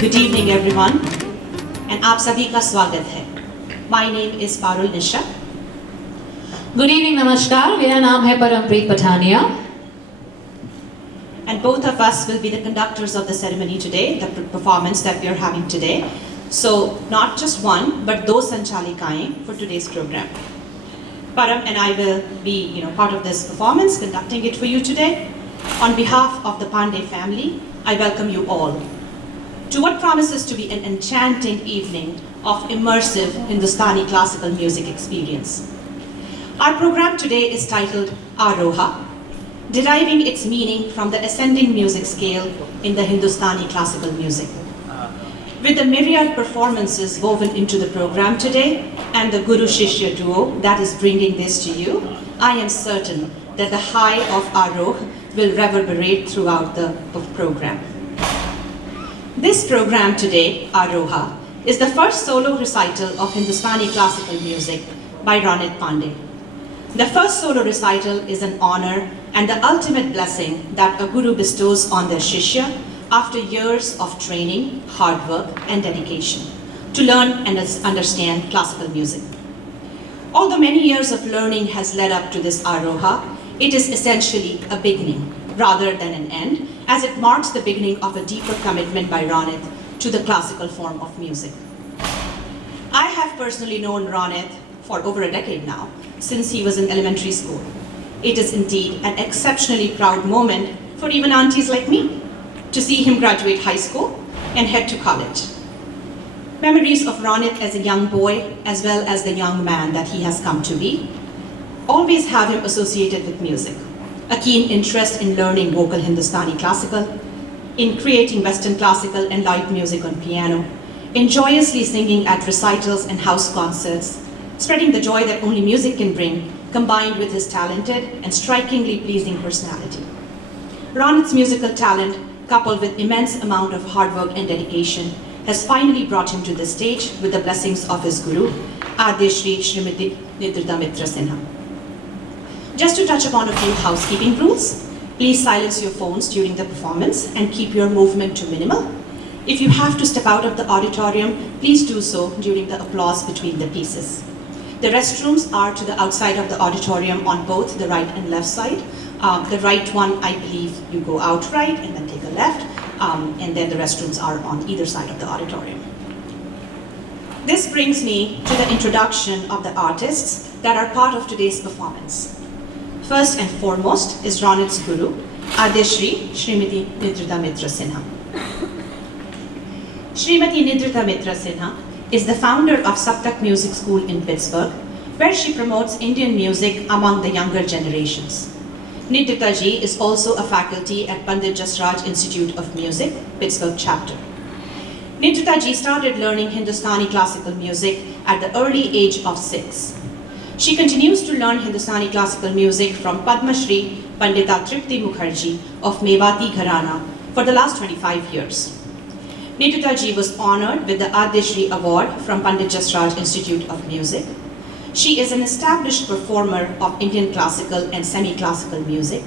Good evening everyone and आप सभी का स्वागत है. My name is Parul Nisha. Good evening, namaskar. मेरा नाम है Parampreet Pathania. And both of us will be the conductors of the ceremony today, the performance that we are having today. So not just one, but दो संचालिकाएं for today's program. Param and I will be, part of this performance, conducting it for you today. On behalf of the Pandey family, I welcome you all to what promises to be an enchanting evening of immersive Hindustani classical music experience. Our program today is titled AAROHA, deriving its meaning from the ascending music scale in the Hindustani classical music. With the myriad performances woven into the program today and the Guru-Shishya duo that is bringing this to you, I am certain that the high of AAROHA will reverberate throughout the program. This program today, AAROHA, is the first solo recital of Hindustani classical music by Ronit Pandey. The first solo recital is an honor and the ultimate blessing that a guru bestows on their shishya after years of training, hard work, and dedication to learn and understand classical music. Although many years of learning has led up to this AAROHA, it is essentially a beginning rather than an end, as it marks the beginning of a deeper commitment by Ronit to the classical form of music. I have personally known Ronit for over a decade now, since he was in elementary school. It is indeed an exceptionally proud moment for even aunties like me to see him graduate high school and head to college. Memories of Ronit as a young boy, as well as the young man that he has come to be, always have him associated with music. A keen interest in learning vocal Hindustani classical, in creating Western classical and light music on piano, in joyously singing at recitals and house concerts, spreading the joy that only music can bring, combined with his talented and strikingly pleasing personality. Ronit's musical talent, coupled with immense amount of hard work and dedication, has finally brought him to the stage with the blessings of his guru, Adeshri Srimati Nidrita Mitra Sinha. Just to touch upon a few housekeeping rules, please silence your phones during the performance and keep your movement to minimal. If you have to step out of the auditorium, please do so during the applause between the pieces. The restrooms are to the outside of the auditorium on both the right and left side. The right one, I believe, you go out right and then take a left, and then the restrooms are on either side of the auditorium. This brings me to the introduction of the artists that are part of today's performance. First and foremost is Ronit's guru, Adeshri Srimati Nidrita Mitra Sinha. Srimati Nidrita Mitra Sinha is the founder of Saptak Music School in Pittsburgh, where she promotes Indian music among the younger generations. Nidrita ji is also a faculty at Pandey Jasraj Institute of Music, Pittsburgh chapter. Nidrita ji started learning Hindustani classical music at the early age of 6. She continues to learn Hindustani classical music from Padma Shri Pandita Tripti Mukherjee of Mewati Gharana for the last 25 years. Nidrita ji was honored with the Adeshri Award from Pandit Jasraj Institute of Music. She is an established performer of Indian classical and semi-classical music.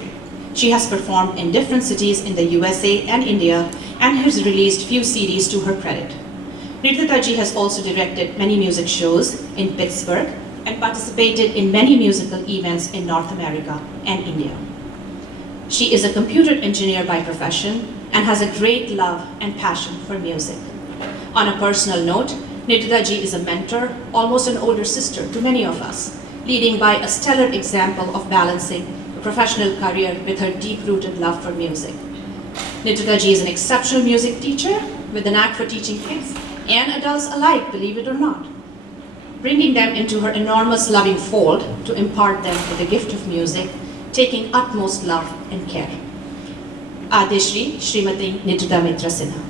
She has performed in different cities in the USA and India and has released few CDs to her credit. Nidrita ji has also directed many music shows in Pittsburgh and participated in many musical events in North America and India. She is a computer engineer by profession and has a great love and passion for music. On a personal note, Nidrita ji is a mentor, almost an older sister to many of us, leading by a stellar example of balancing a professional career with her deep-rooted love for music. Nidrita ji is an exceptional music teacher with a knack for teaching kids and adults alike, believe it or not, bringing them into her enormous loving fold to impart them with the gift of music, taking utmost love and care. Adeshri Srimati Nidrita Mitra Sinha.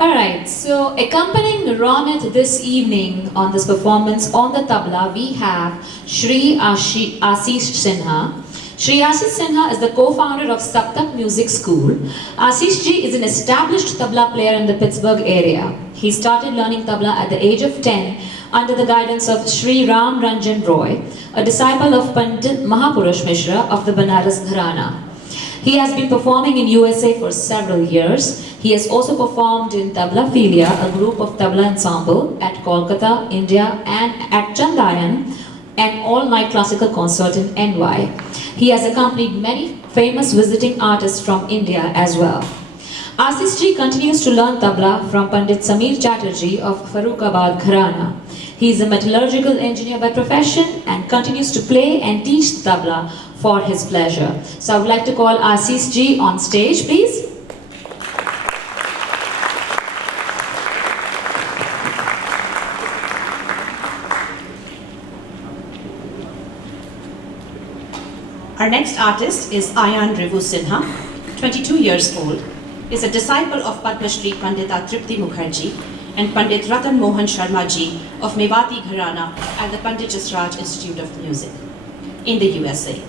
Alright, so accompanying Ronit this evening on this performance on the tabla, we have Shri Ashish Sinha. Shri Ashish Sinha is the co-founder of Saptak Music School. Ashish ji is an established tabla player in the Pittsburgh area. He started learning tabla at the age of 10 under the guidance of Shri Ram Ranjan Roy, a disciple of Pandit Mahapurush Mishra of the Banaras Gharana. He has been performing in USA for several years. He has also performed in Tabla Filia, a group of tabla ensemble at Kolkata, India, and at Chandayan, an all-night classical concert in NY. He has accompanied many famous visiting artists from India as well. Ashish ji continues to learn tabla from Pandit Samir Chatterjee of Farrukhabad Gharana. He is a metallurgical engineer by profession and continues to play and teach tabla for his pleasure. So I would like to call Ashish ji on stage, please. Our next artist is Ayan Revu Sinha, 22 years old, is a disciple of Padma Shri Pandita Tripti Mukherjee and Pandit Ratan Mohan Sharma ji of Mewati Gharana at the Pandit Jasraj Institute of Music in the USA.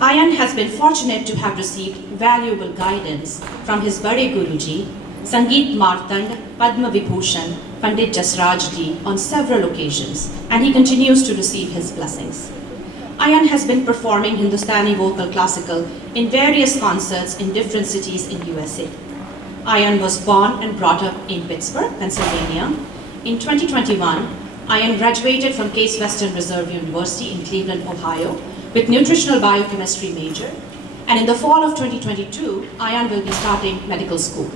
Ayan has been fortunate to have received valuable guidance from his Bade Guruji, Sangeet Martand Padma Vibhushan Pandit Jasraj ji on several occasions, and he continues to receive his blessings. Ayan has been performing Hindustani vocal classical in various concerts in different cities in USA. Ayan was born and brought up in Pittsburgh, Pennsylvania. In 2021, Ayan graduated from Case Western Reserve University in Cleveland, Ohio, with nutritional biochemistry major. And in the fall of 2022, Ayan will be starting medical school.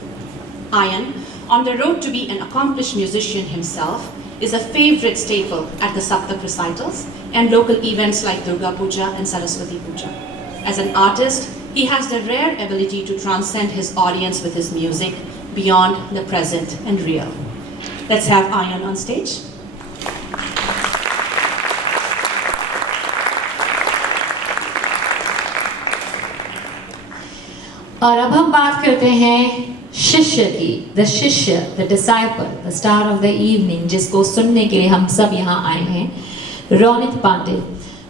Ayan, on the road to be an accomplished musician himself, is a favorite staple at the Saptak recitals and local events like Durga Puja and Saraswati Puja. As an artist, he has the rare ability to transcend his audience with his music beyond the present and real. Let's have Ayan on stage. और अब हम बात करते हैं शिष्य की, the शिष्य, the disciple, the star of the evening, जिसको सुनने के लिए हम सब यहाँ आए हैं, Ronit Pandey.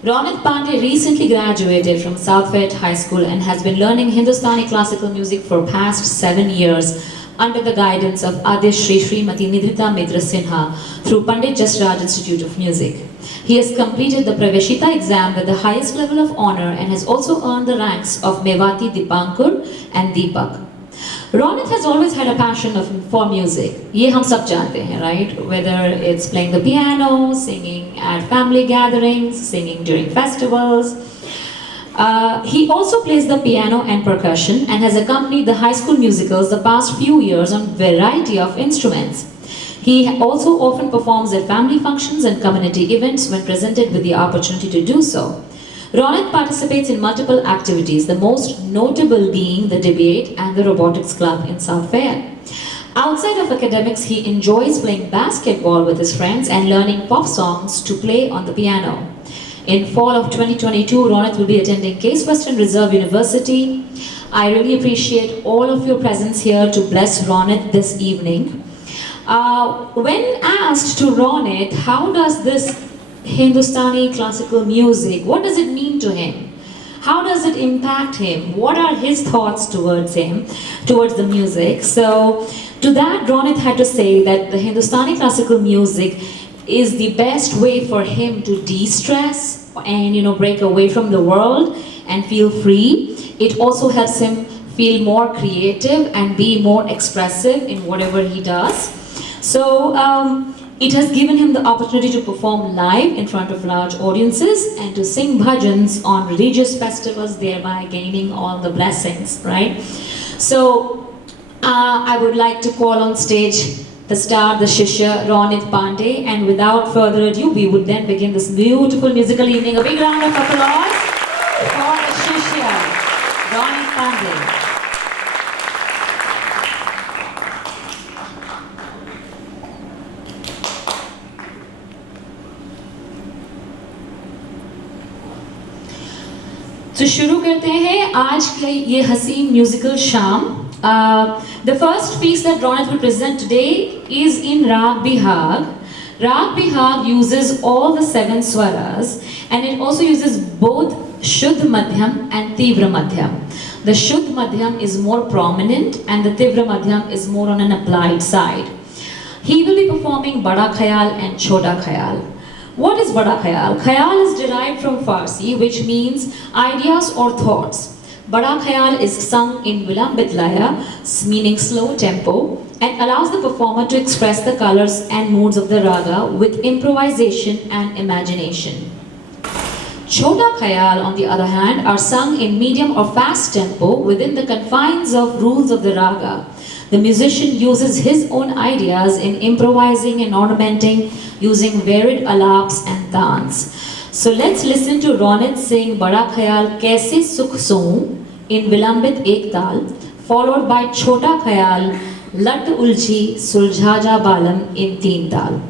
Ronit Pandey recently graduated from Southfed High School and has been learning Hindustani classical music for past 7 years under the guidance of Adishri Srimati Nidrita Mitra Sinha through Pandit Jasraj Institute of Music. He has completed the Praveshita exam with the highest level of honor and has also earned the ranks of Mewati Dipankur and Deepak. Ronit has always had a passion for music. ये हम सब जानते हैं, right? Whether it's playing the piano, singing at family gatherings, singing during festivals. He also plays the piano and percussion and has accompanied the high school musicals the past few years on variety of instruments. He also often performs at family functions and community events when presented with the opportunity to do so. Ronit participates in multiple activities, the most notable being the debate and the robotics club in South Fair. Outside of academics, he enjoys playing basketball with his friends and learning pop songs to play on the piano. In fall of 2022, Ronit will be attending Case Western Reserve University. I really appreciate all of your presence here to bless Ronit this evening. When asked to Ronit, how does this Hindustani classical music, what does it mean to him? How does it impact him? What are his thoughts towards the music? So, to that, Ronit had to say that the Hindustani classical music is the best way for him to de-stress and break away from the world and feel free. It also helps him feel more creative and be more expressive in whatever he does. So it has given him the opportunity to perform live in front of large audiences and to sing bhajans on religious festivals, thereby gaining all the blessings, right? So I would like to call on stage the star, the Shishya, Ronit Pandey, and without further ado, we would then begin this beautiful musical evening. A big round of applause for the Shishya, Ronit Pandey. तो शुरू करते हैं आज की ये हसीन musical शाम. The first piece that Ronit will present today is in Rag Bihag. Rag Bihag uses all the 7 swaras and it also uses both Shuddh Madhyam and Tivra Madhyam. The Shuddh Madhyam is more prominent and the Tivra Madhyam is more on an applied side. He will be performing Bada Khayal and Chota Khayal. What is Bada Khayal? Khayal is derived from Farsi, which means ideas or thoughts. Bada Khayal is sung in Vilambit Laya, meaning slow tempo, and allows the performer to express the colors and moods of the raga with improvisation and imagination. Chota Khayal, on the other hand, are sung in medium or fast tempo within the confines of rules of the raga. The musician uses his own ideas in improvising and ornamenting using varied alaps and tans. So let's listen to Ronit sing Bada Khayal Kaise Sukh Soon in Vilambit Ek Tal, followed by Chota Khayal Lat Ulji Suljha Ja Balam in Teen Tal.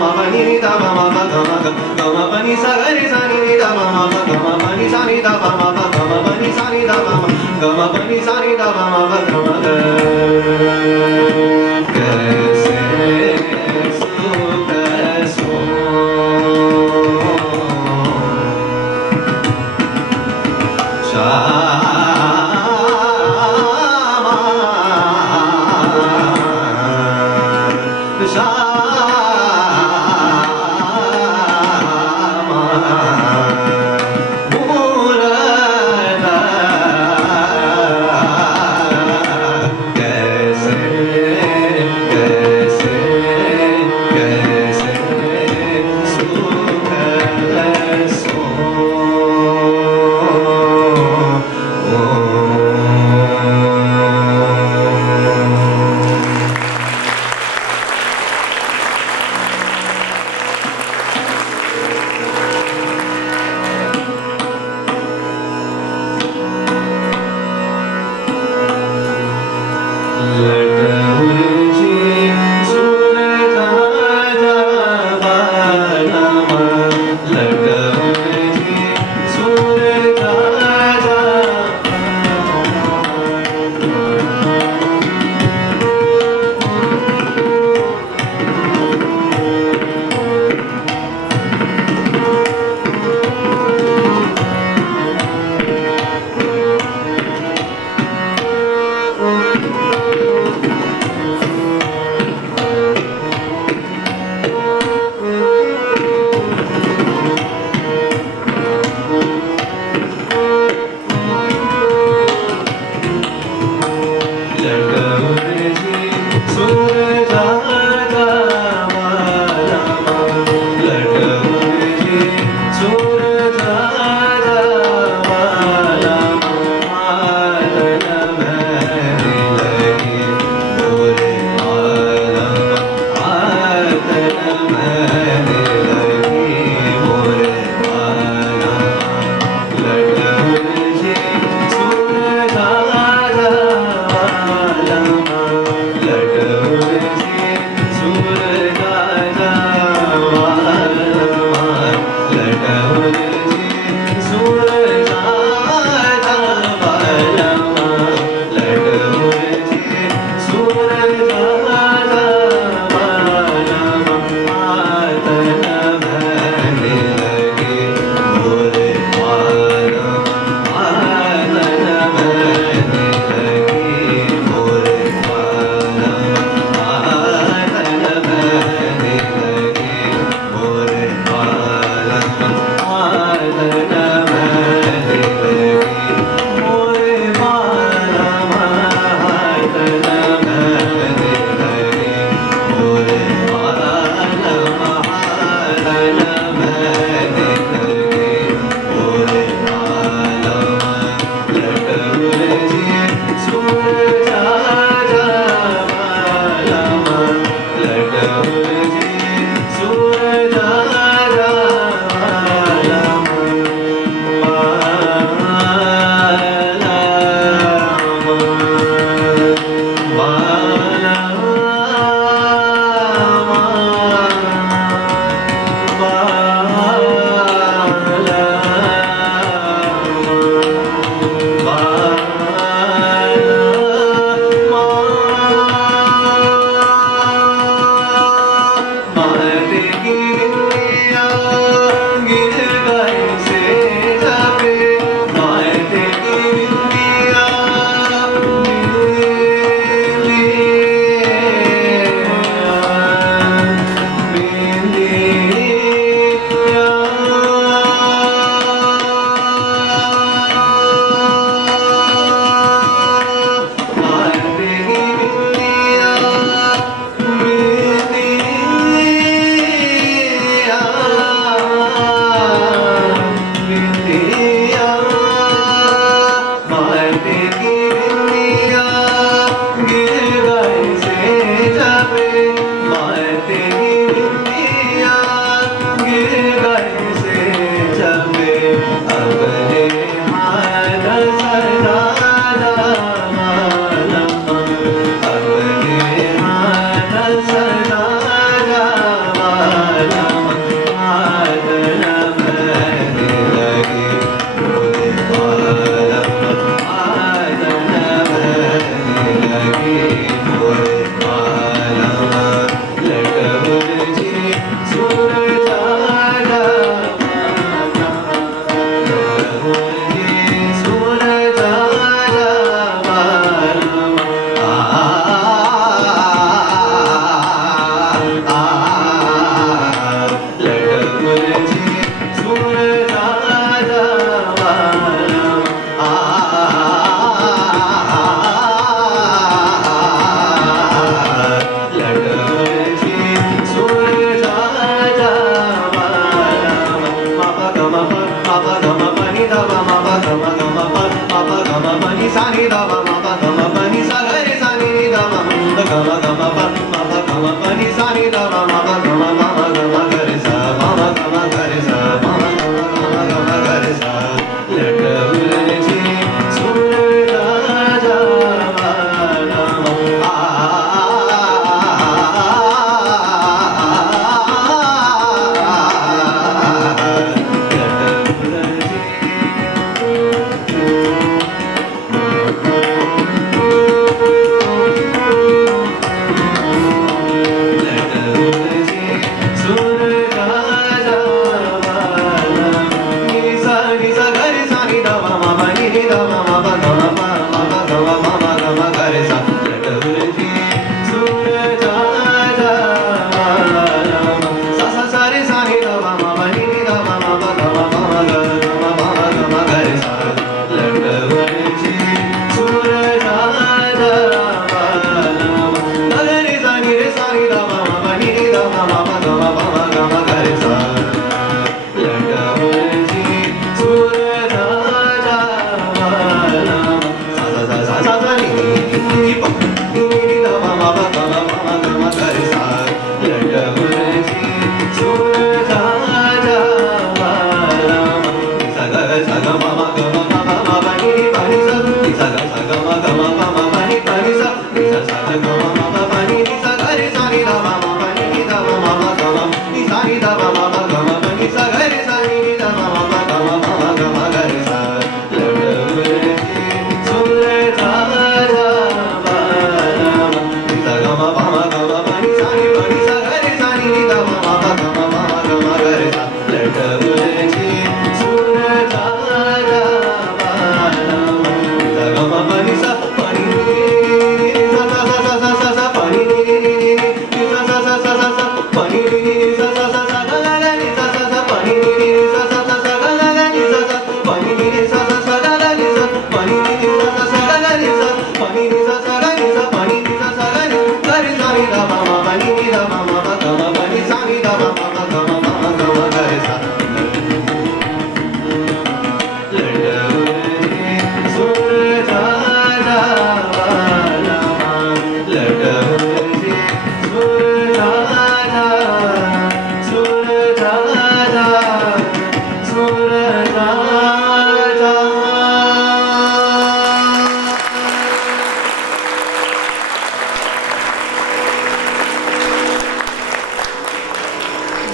ma pa ni ni da pa ma pa ga ma pa ni sa ga ni da pa ma pa ga ma pa ni sa ni da pa ma pa ga ma pa ni sa ni da pa ma ga ma pa ni sa ni da pa ma pa ga ma ga kaise sukh so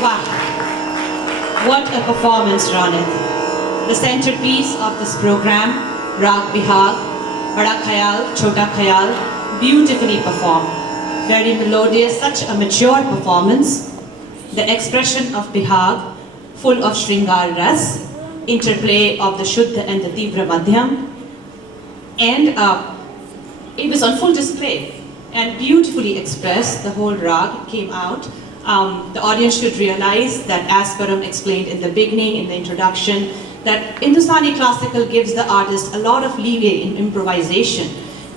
Wow, what a performance, Ronit. The centerpiece of this program, Rag Bihag, Bada Khayal, Chota Khayal, beautifully performed. Very melodious, such a mature performance. The expression of Bihag, full of Shringar Ras, interplay of the Shuddha and the Tivra Madhyam, and it was on full display and beautifully expressed. The whole rag came out. The audience should realize that, as Param explained in the beginning, in the introduction, that Hindustani classical gives the artist a lot of leeway in improvisation.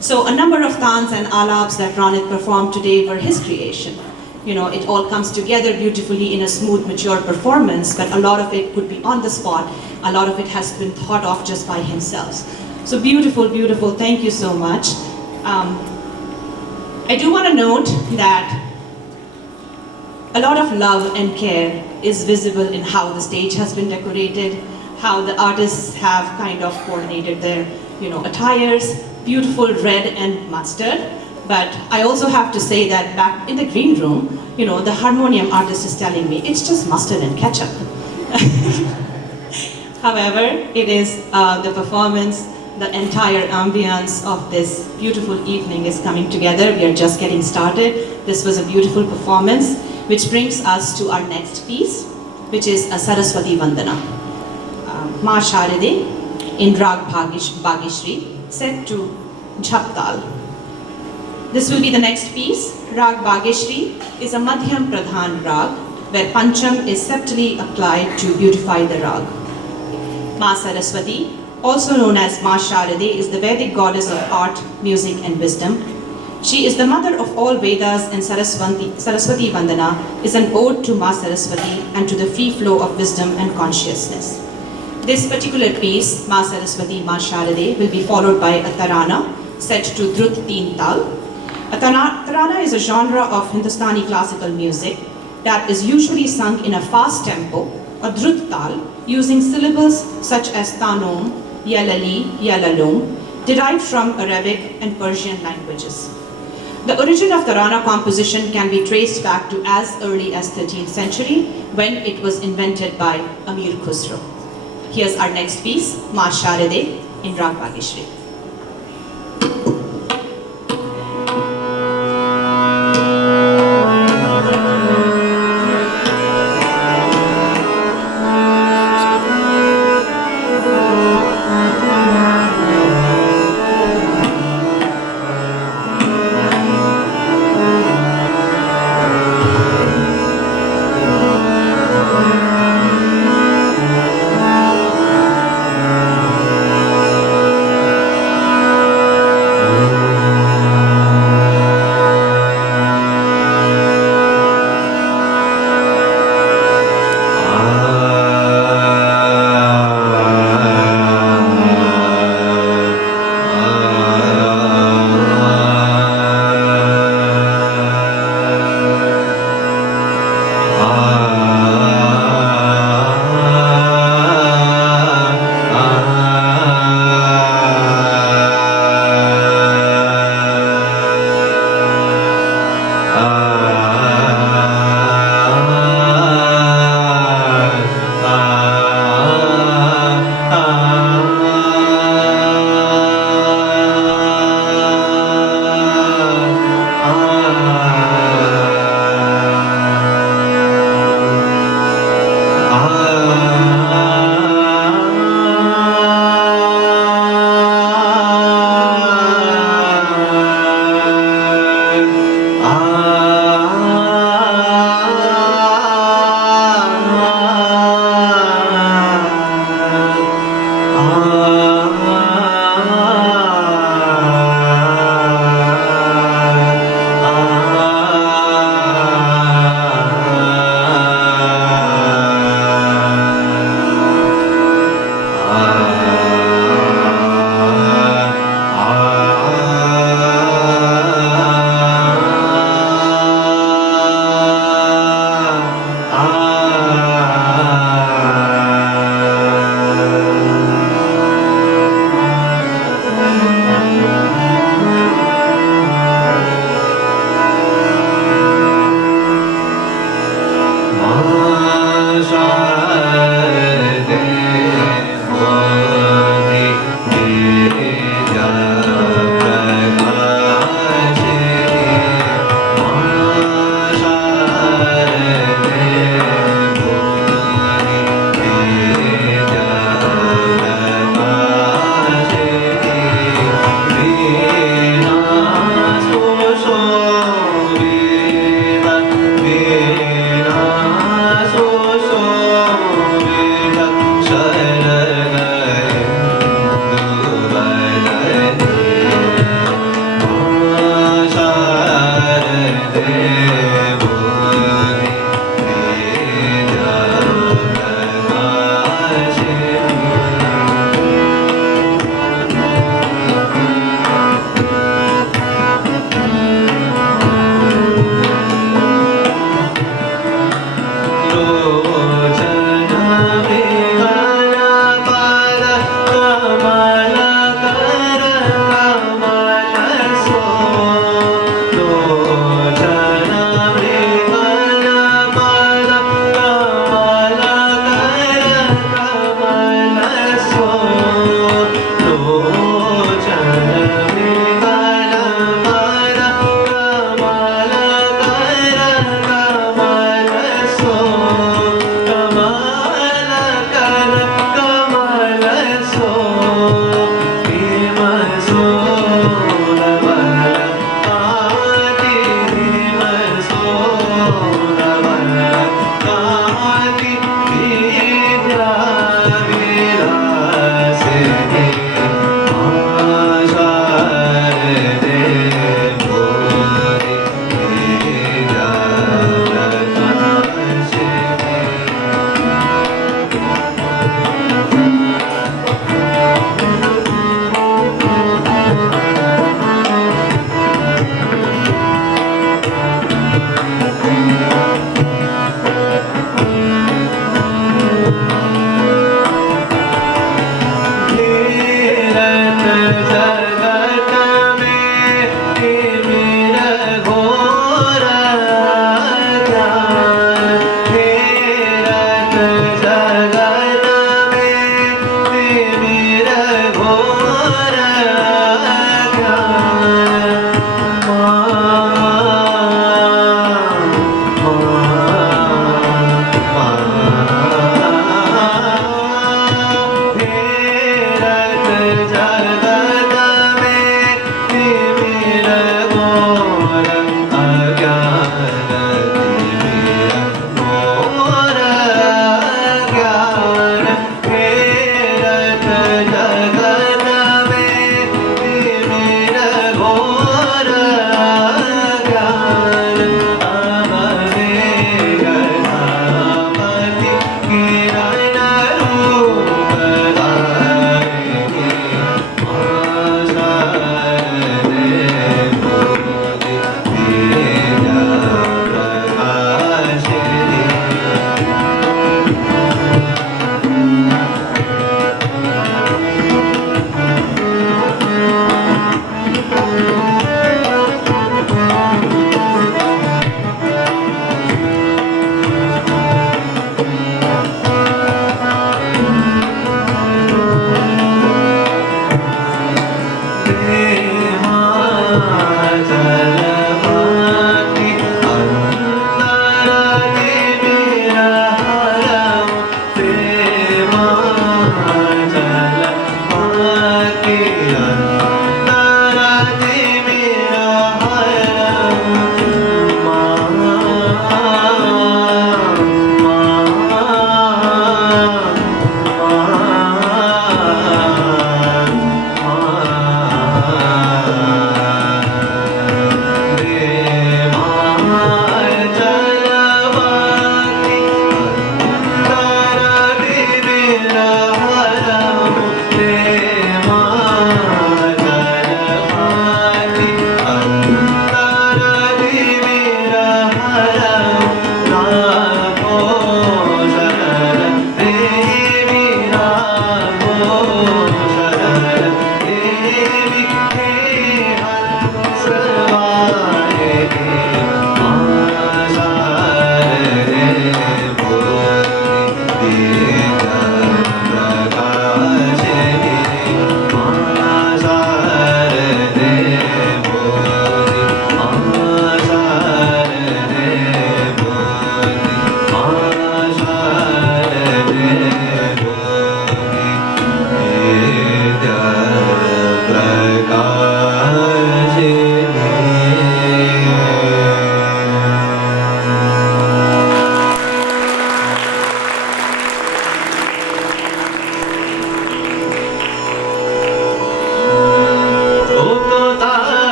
So a number of tans and alaps that Ronit performed today were his creation. You know, it all comes together beautifully in a smooth, mature performance, but a lot of it could be on the spot. A lot of it has been thought of just by himself. So beautiful, beautiful. Thank you so much. I do want to note that a lot of love and care is visible in how the stage has been decorated, how the artists have kind of coordinated their, attires, beautiful red and mustard. But I also have to say that back in the green room, the harmonium artist is telling me it's just mustard and ketchup. However, it is the performance, the entire ambience of this beautiful evening is coming together. We are just getting started. This was a beautiful performance. which brings us to our next piece, which is a Saraswati Vandana. Ma Sharade in Rag Bhagishri, set to Jhap Tal. This will be the next piece. Rag Bhagishri is a Madhyam Pradhan Rag, where Pancham is subtly applied to beautify the Rag. Ma Saraswati, also known as Ma Sharade, is the Vedic goddess of art, music and wisdom. She is the mother of all Vedas, and Saraswati Vandana is an ode to Ma Saraswati and to the free flow of wisdom and consciousness. This particular piece, Ma Saraswati, Ma Sharade, will be followed by a tarana set to Drut Teen Tal. A tarana is a genre of Hindustani classical music that is usually sung in a fast tempo, or Drut Tal, using syllables such as Tanom, Yalali, Yalalom, derived from Arabic and Persian languages. The origin of tarana composition can be traced back to as early as 13th century, when it was invented by Amir Khusro. Here's our next piece, Ma Sharade in Rag Bhagishri.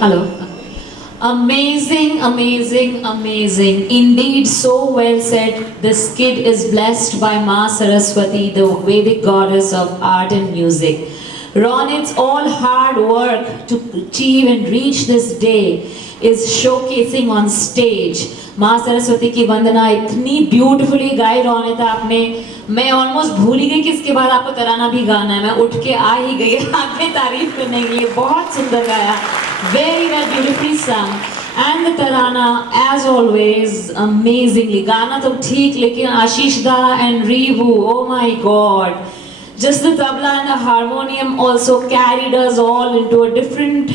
Hello. Amazing, amazing, amazing. Indeed, so well said. This kid is blessed by Ma Saraswati, the Vedic goddess of art and music. Ronit's all hard work to achieve and reach this day is showcasing on stage. माँ सरस्वती की वंदना इतनी beautifully गाई रोनित आपने, मैं almost भूल ही गई कि इसके बाद आपको तराना भी गाना है। मैं उठ के आ ही गई आपने तारीफ करने के लिए। बहुत सुंदर गाया, very well, beautifully sung, and the tarana as always amazingly. गाना तो ठीक, लेकिन आशीष दा and Reevu, oh my God, just the tabla and the harmonium also carried us all into a different,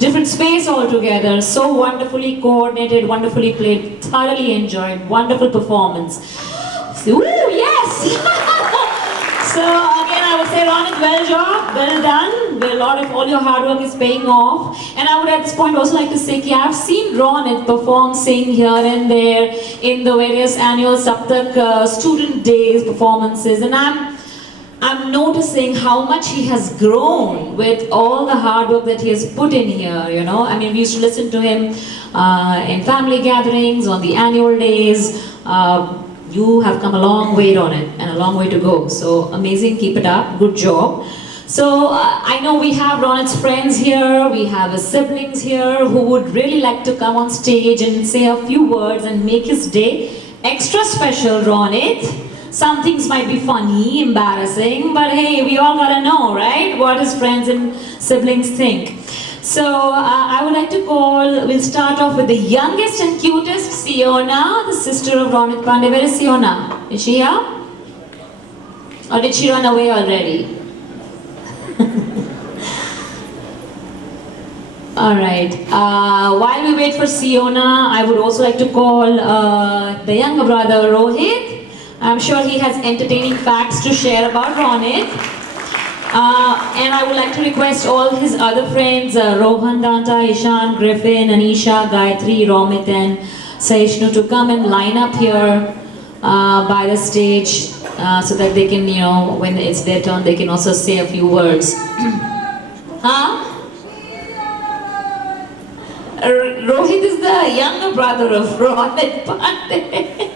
different space altogether. So wonderfully coordinated, wonderfully played, thoroughly enjoyed, wonderful performance. Woo, yes! So again, I would say, Ronit, well job, well done. A lot of all your hard work is paying off. And I would at this point also like to say, I've seen Ronit perform, sing here and there in the various annual Saptak student days performances, and I'm noticing how much he has grown with all the hard work that he has put in here, you know. I mean, we used to listen to him in family gatherings, on the annual days. You have come a long way on it and a long way to go. So amazing, keep it up, good job. So I know we have Ronit's friends here, we have his siblings here who would really like to come on stage and say a few words and make his day extra special, Ronit. Some things might be funny, embarrassing, but hey, we all gotta know, right? What his friends and siblings think. So I would like to we'll start off with the youngest and cutest, Siona, the sister of Ronit Pandey. Where is Siona? Is she here? Or did she run away already? Alright, while we wait for Siona, I would also like to call the younger brother Rohit. I'm sure he has entertaining facts to share about Ronit. And I would like to request all his other friends, Rohan, Danta, Ishan, Griffin, Anisha, Gayatri, Romit and Saishnu to come and line up here by the stage so that they can, you know, when it's their turn, they can also say a few words. Huh? Rohit is the younger brother of Ronit Pandey.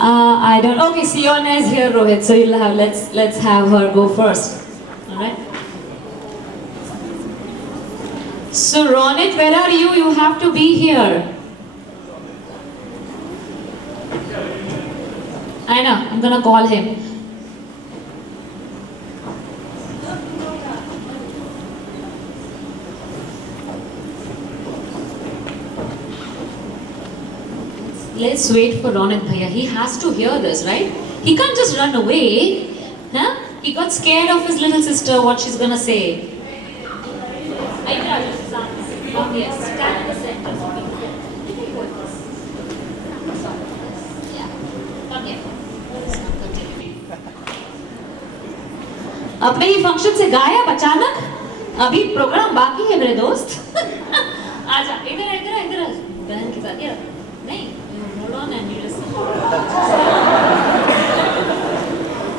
I don't. Okay, Siona is here, Rohit. So you'll have. Let's have her go first. All right. So Ronit, where are you? You have to be here. I know. I'm gonna call him. Let's wait for Ronit Bhaiya. He has to hear this, right? He can't just run away. Huh? He got scared of his little sister, what she's gonna say. Come here, stand in the center. Yeah. Come here. अब मैं ये function से गायब अचानक? अभी programme बाकी है मेरे दोस्त. आजा, इधर इधर बहन के साथ यार. नहीं. Hold on and you listen.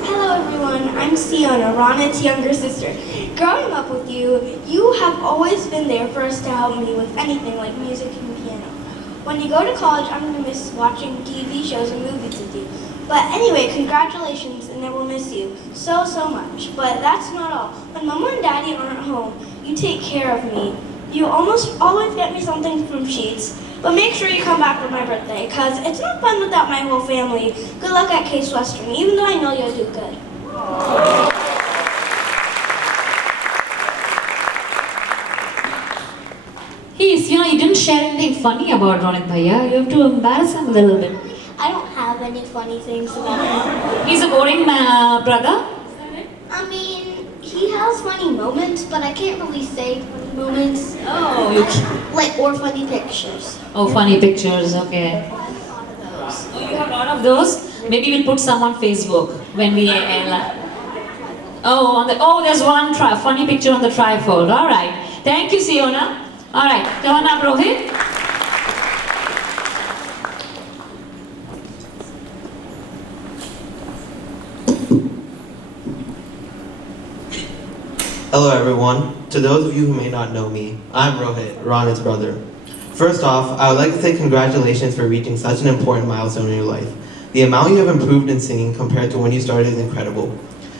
Hello everyone, I'm Siona, Ronit's younger sister. Growing up with you, you have always been there for us to help me with anything like music and piano. When you go to college, I'm going to miss watching TV shows and movies with you. But anyway, congratulations, and I will miss you so much. But that's not all. When Mama and Daddy aren't home, you take care of me. You almost always get me something from Sheets. But make sure you come back for my birthday, because it's not fun without my whole family. Good luck at Case Western, even though I know you'll do good. Hey, you didn't share anything funny about Ronit Bhaiya. You have to embarrass him a little bit. I don't have any funny things about him. He's a boring brother. I mean, he has funny moments, but I can't really say funny moments. Oh, you can. Or funny pictures. Oh, funny pictures, okay. Oh, you have a lot of those? Maybe we'll put some on Facebook when we... there's one funny picture on the trifold. All right. Thank you, Siona. All right. Come on up, Rohit. Hello everyone. To those of you who may not know me, I'm Rohit, Ronit's brother. First off, I would like to say congratulations for reaching such an important milestone in your life. The amount you have improved in singing compared to when you started is incredible.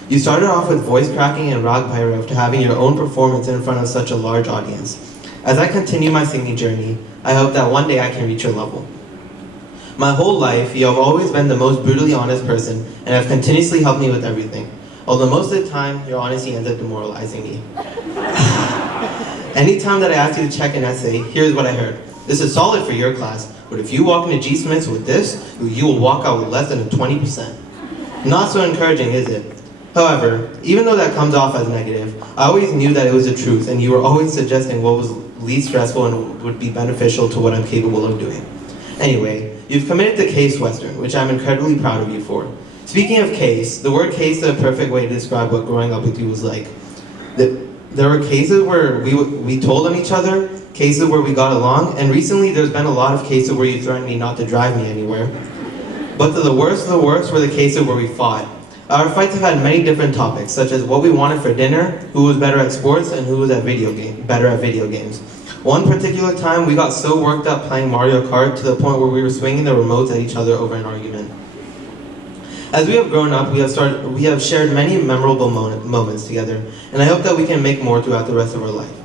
You started off with voice cracking and Rag Bhairav to having your own performance in front of such a large audience. As I continue my singing journey, I hope that one day I can reach your level. My whole life, you have always been the most brutally honest person and have continuously helped me with everything. Although most of the time, your honesty ends up demoralizing me. Anytime that I ask you to check an essay, here's what I heard. This is solid for your class, but if you walk into G. Smith's with this, you will walk out with less than a 20%. Not so encouraging, is it? However, even though that comes off as negative, I always knew that it was the truth, and you were always suggesting what was least stressful and would be beneficial to what I'm capable of doing. Anyway, you've committed to Case Western, which I'm incredibly proud of you for. Speaking of case, the word case is a perfect way to describe what growing up with you was like. There were cases where we told on each other, cases where we got along, and recently there's been a lot of cases where you threatened me not to drive me anywhere. But the worst of the worst were the cases where we fought. Our fights have had many different topics, such as what we wanted for dinner, who was better at sports, and who was better at video games. One particular time, we got so worked up playing Mario Kart to the point where we were swinging the remotes at each other over an argument. As we have grown up, we have shared many memorable moments together, and I hope that we can make more throughout the rest of our life.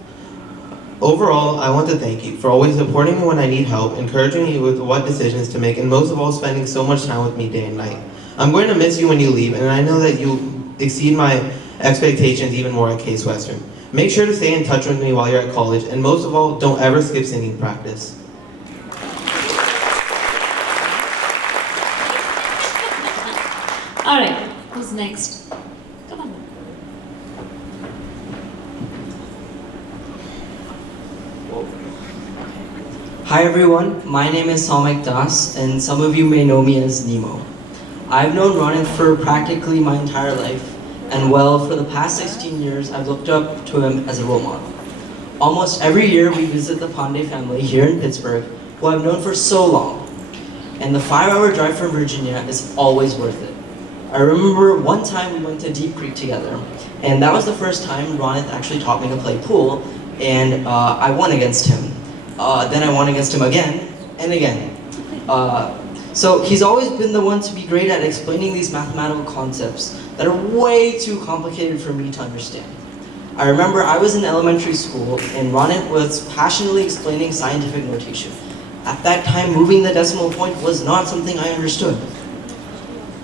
Overall, I want to thank you for always supporting me when I need help, encouraging me with what decisions to make, and most of all, spending so much time with me day and night. I'm going to miss you when you leave, and I know that you'll exceed my expectations even more at Case Western. Make sure to stay in touch with me while you're at college, and most of all, don't ever skip singing practice. All right, who's next? Come on. Hi everyone, my name is Saumek Das, and some of you may know me as Nemo. I've known Ronit for practically my entire life, and well, for the past 16 years, I've looked up to him as a role model. Almost every year, we visit the Pandey family here in Pittsburgh, who I've known for so long. And the 5-hour drive from Virginia is always worth it. I remember one time we went to Deep Creek together, and that was the first time Ronit actually taught me to play pool, and I won against him. Then I won against him again, and again. So he's always been the one to be great at explaining these mathematical concepts that are way too complicated for me to understand. I remember I was in elementary school and Ronit was passionately explaining scientific notation. At that time, moving the decimal point was not something I understood.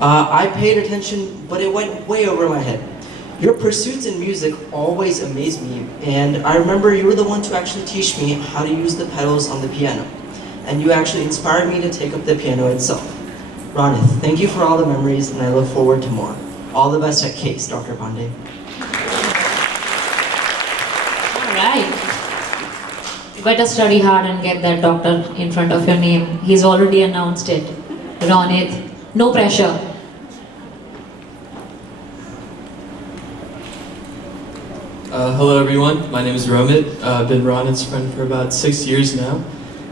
I paid attention, but it went way over my head. Your pursuits in music always amazed me, and I remember you were the one to actually teach me how to use the pedals on the piano. And you actually inspired me to take up the piano itself. Ronit, thank you for all the memories, and I look forward to more. All the best at Case, Dr. Pandey. All right. You better study hard and get that doctor in front of your name. He's already announced it. Ronit, no pressure. Hello everyone, my name is Ronit. I've been Ronit's friend for about 6 years now.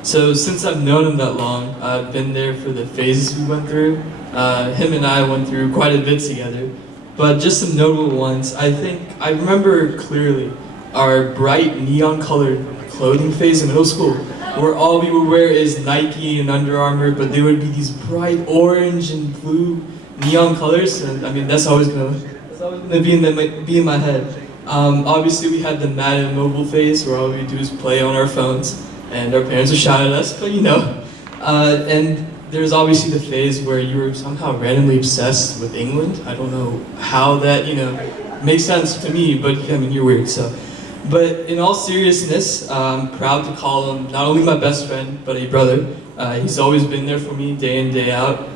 So since I've known him that long, I've been there for the phases we went through. Him and I went through quite a bit together. But just some notable ones, I remember clearly our bright neon colored clothing phase in middle school, where all we would wear is Nike and Under Armour, but there would be these bright orange and blue neon colors, and I mean that's always gonna be in my head. Obviously we had the Madden mobile phase where all we do is play on our phones and our parents would shout at us, but you know. And there's obviously the phase where you were somehow randomly obsessed with England. I don't know how that, makes sense to me, but I mean, you're weird, so. But in all seriousness, I'm proud to call him not only my best friend, but a brother. He's always been there for me day in, day out.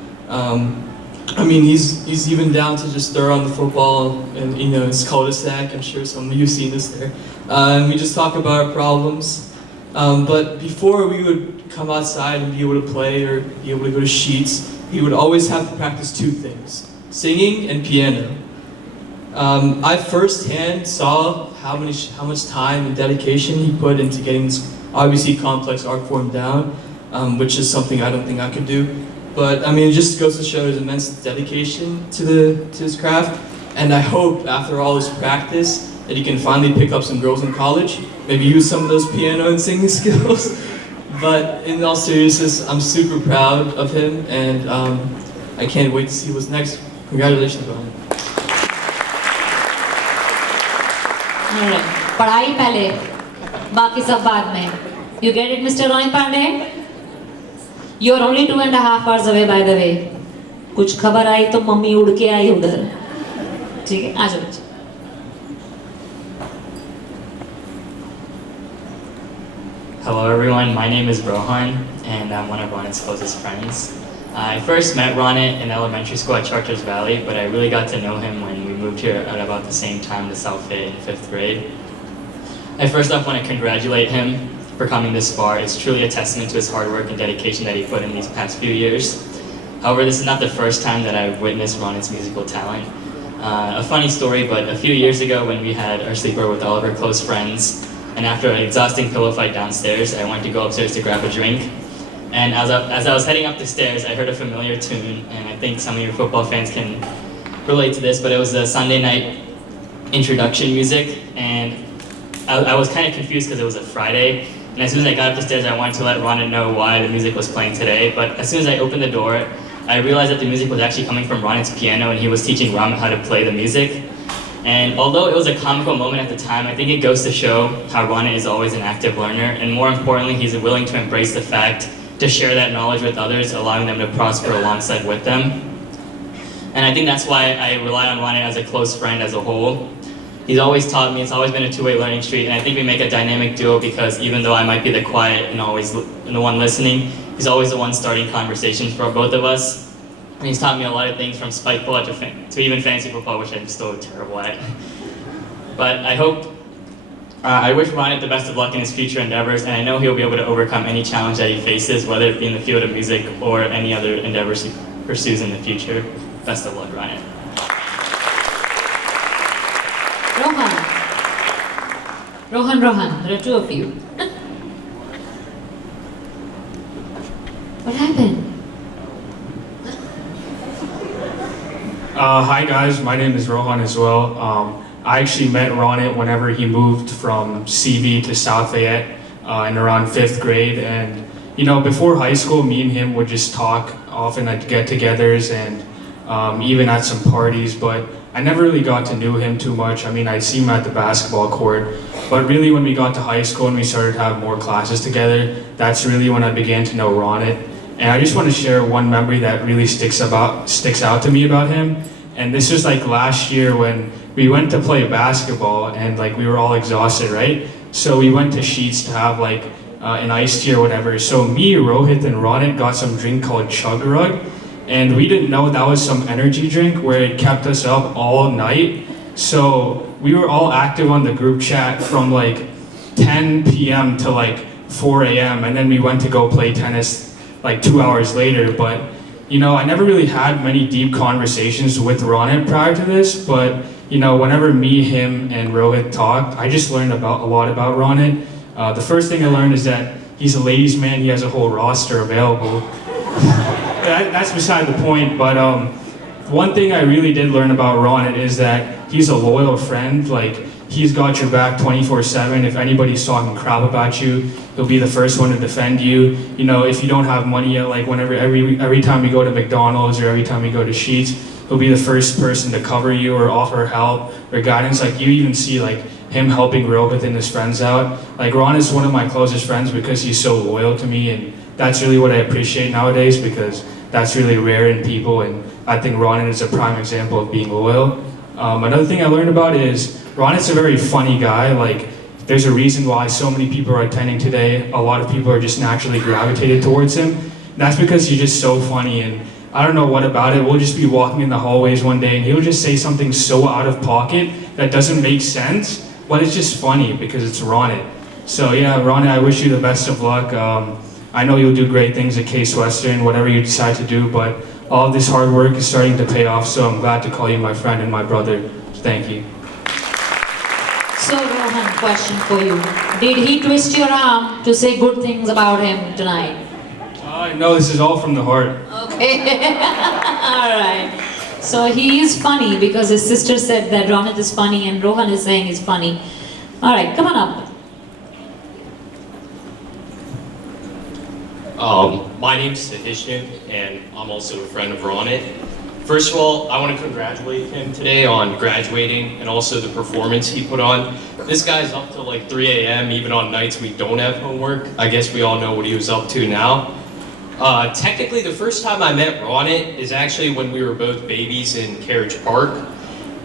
I mean, he's even down to just throw on the football and, his cul-de-sac. I'm sure some of you have seen this there. And we just talk about our problems. But before we would come outside and be able to play or be able to go to sheets, he would always have to practice two things, singing and piano. I firsthand saw how much time and dedication he put into getting this obviously complex art form down, which is something I don't think I could do. But I mean, it just goes to show his immense dedication to his craft, and I hope after all his practice that he can finally pick up some girls in college, maybe use some of those piano and singing skills. But in all seriousness, I'm super proud of him, and I can't wait to see what's next. Congratulations, Ronit. Alright. पढ़ाई पहले, बाकी सब बाद में. You get it, Mr. Ronit Pandey? You're only 2.5 hours away, by the way. कुछ खबर आई तो mummy उड़ के आई उधर. ठीक है, आ जाओ बच्चे. Hello everyone, my name is Rohan, and I'm one of Ronit's closest friends. I first met Ronit in elementary school at Chartiers Valley, but I really got to know him when we moved here at about the same time to South Bay in 5th grade. I first off want to congratulate him for coming this far. It's truly a testament to his hard work and dedication that he put in these past few years. However, this is not the first time that I've witnessed Ronit's musical talent. A funny story, but a few years ago when we had our sleepover with all of our close friends, and after an exhausting pillow fight downstairs, I went to go upstairs to grab a drink. And as I was heading up the stairs, I heard a familiar tune, and I think some of your football fans can relate to this, but it was the Sunday night introduction music, and I was kind of confused because it was a Friday, and as soon as I got up the stairs, I wanted to let Ronit know why the music was playing today, but as soon as I opened the door, I realized that the music was actually coming from Ronit's piano, and he was teaching Ronit how to play the music. And although it was a comical moment at the time, I think it goes to show how Ronit is always an active learner, and more importantly, he's willing to embrace the fact to share that knowledge with others, allowing them to prosper alongside with them. And I think that's why I rely on Ronit as a close friend as a whole. He's always taught me, it's always been a two-way learning street, and I think we make a dynamic duo because even though I might be the quiet and always the one listening, he's always the one starting conversations for both of us. And he's taught me a lot of things from spikeball to even fantasy football, which I'm still terrible at. But I wish Ronit the best of luck in his future endeavors, and I know he'll be able to overcome any challenge that he faces, whether it be in the field of music or any other endeavors he pursues in the future. Best of luck, Ronit. Rohan, there are two of you. What happened? Hi guys, my name is Rohan as well. I actually met Ronit whenever he moved from CV to South Fayette in around 5th grade, and you know, before high school, me and him would just talk often at get-togethers and even at some parties, but I never really got to know him too much. I mean, I'd see him at the basketball court, but really when we got to high school and we started to have more classes together, that's really when I began to know Ronit. And I just want to share one memory that really sticks out to me about him. And this was like last year when we went to play basketball and like we were all exhausted, right? So we went to Sheets to have like an iced tea or whatever. So me, Rohit, and Ronit got some drink called Chug-a-Rug. And we didn't know that was some energy drink where it kept us up all night. So we were all active on the group chat from like 10 p.m. to like 4 a.m. And then we went to go play tennis like 2 hours later. But you know, I never really had many deep conversations with Ronit prior to this, but you know, whenever me, him, and Rohit talked, I just learned a lot about Ronit. The first thing I learned is that he's a ladies' man, he has a whole roster available. That's beside the point, but one thing I really did learn about Ronit is that he's a loyal friend. Like, he's got your back 24/7. If anybody's talking crap about you, he'll be the first one to defend you. You know, if you don't have money, like whenever every time we go to McDonald's or every time we go to Sheets, he'll be the first person to cover you or offer help or guidance. Like, you even see like him helping Rohit and his friends out. Like, Ron is one of my closest friends because he's so loyal to me, and that's really what I appreciate nowadays because that's really rare in people, and I think Ronit is a prime example of being loyal. Another thing I learned about is Ronit's a very funny guy. Like, there's a reason why so many people are attending today. A lot of people are just naturally gravitated towards him. That's because he's just so funny, and I don't know what about it. We'll just be walking in the hallways one day and he'll just say something so out of pocket that doesn't make sense, but it's just funny because it's Ronit. So yeah, Ronit, I wish you the best of luck. I know you'll do great things at Case Western, whatever you decide to do, but all of this hard work is starting to pay off, so I'm glad to call you my friend and my brother. Thank you. So Rohan, question for you. Did he twist your arm to say good things about him tonight? No, this is all from the heart. Okay. Alright. So he is funny because his sister said that Ronit is funny and Rohan is saying he's funny. Alright, come on up. My name's Sahishnan, and I'm also a friend of Ronit. First of all, I want to congratulate him today on graduating and also the performance he put on. This guy's up till like 3 a.m. even on nights we don't have homework. I guess we all know what he was up to now. Technically, the first time I met Ronit is actually when we were both babies in Carriage Park.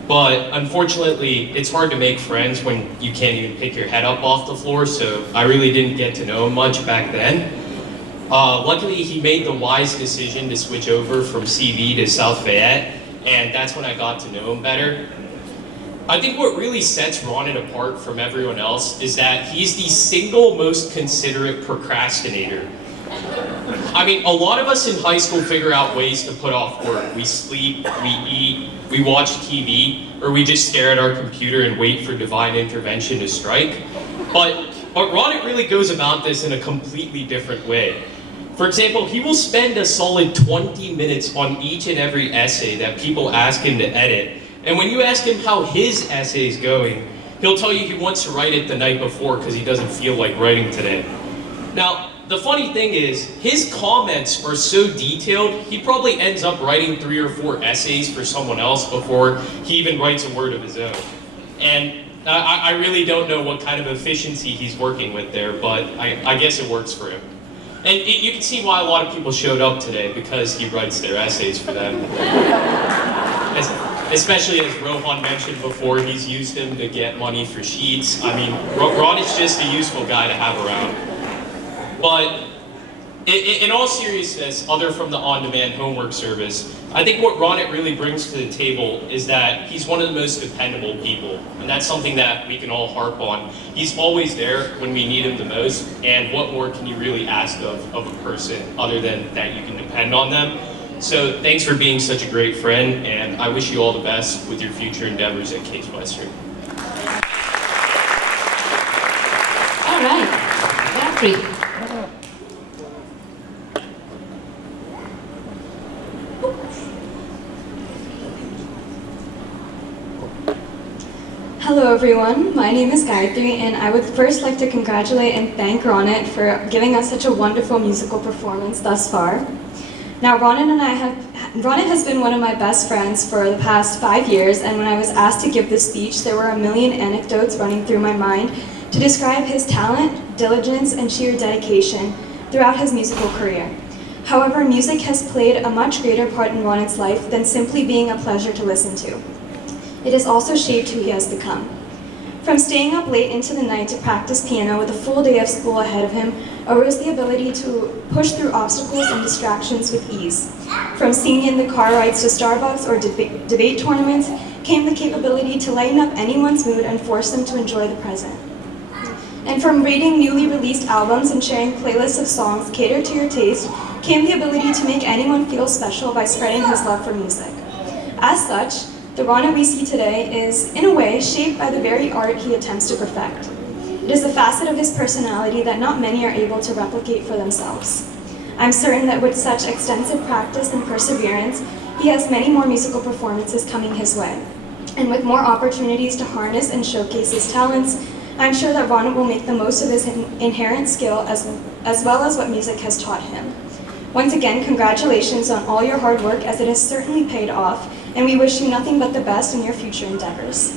But unfortunately, it's hard to make friends when you can't even pick your head up off the floor, so I really didn't get to know him much back then. Luckily, he made the wise decision to switch over from CV to South Fayette, and that's when I got to know him better. I think what really sets Ronit apart from everyone else is that he's the single most considerate procrastinator. I mean, a lot of us in high school figure out ways to put off work. We sleep, we eat, we watch TV, or we just stare at our computer and wait for divine intervention to strike. But Ronit really goes about this in a completely different way. For example, he will spend a solid 20 minutes on each and every essay that people ask him to edit. And when you ask him how his essay is going, he'll tell you he wants to write it the night before because he doesn't feel like writing today. Now, the funny thing is, his comments are so detailed, he probably ends up writing 3 or 4 essays for someone else before he even writes a word of his own. And I really don't know what kind of efficiency he's working with there, but I guess it works for him. And you can see why a lot of people showed up today, because he writes their essays for them. Especially as Rohan mentioned before, he's used him to get money for sheets. I mean, Ronit's just a useful guy to have around. But in all seriousness, other from the on-demand homework service, I think what Ronit really brings to the table is that he's one of the most dependable people. And that's something that we can all harp on. He's always there when we need him the most, and what more can you really ask of a person other than that you can depend on them? So thanks for being such a great friend, and I wish you all the best with your future endeavors at Case Western. All right, Jeffrey. Hello everyone, my name is Gayatri, and I would first like to congratulate and thank Ronit for giving us such a wonderful musical performance thus far. Now Ronit has been one of my best friends for the past 5 years, and when I was asked to give this speech, there were a million anecdotes running through my mind to describe his talent, diligence, and sheer dedication throughout his musical career. However, music has played a much greater part in Ronit's life than simply being a pleasure to listen to. It has also shaped who he has become. From staying up late into the night to practice piano with a full day of school ahead of him, arose the ability to push through obstacles and distractions with ease. From singing in the car rides to Starbucks or debate tournaments, came the capability to lighten up anyone's mood and force them to enjoy the present. And from rating newly released albums and sharing playlists of songs catered to your taste, came the ability to make anyone feel special by spreading his love for music. As such, the Ronit we see today is, in a way, shaped by the very art he attempts to perfect. It is a facet of his personality that not many are able to replicate for themselves. I'm certain that with such extensive practice and perseverance, he has many more musical performances coming his way. And with more opportunities to harness and showcase his talents, I'm sure that Ronit will make the most of his inherent skill as well as what music has taught him. Once again, congratulations on all your hard work, as it has certainly paid off, and we wish you nothing but the best in your future endeavors.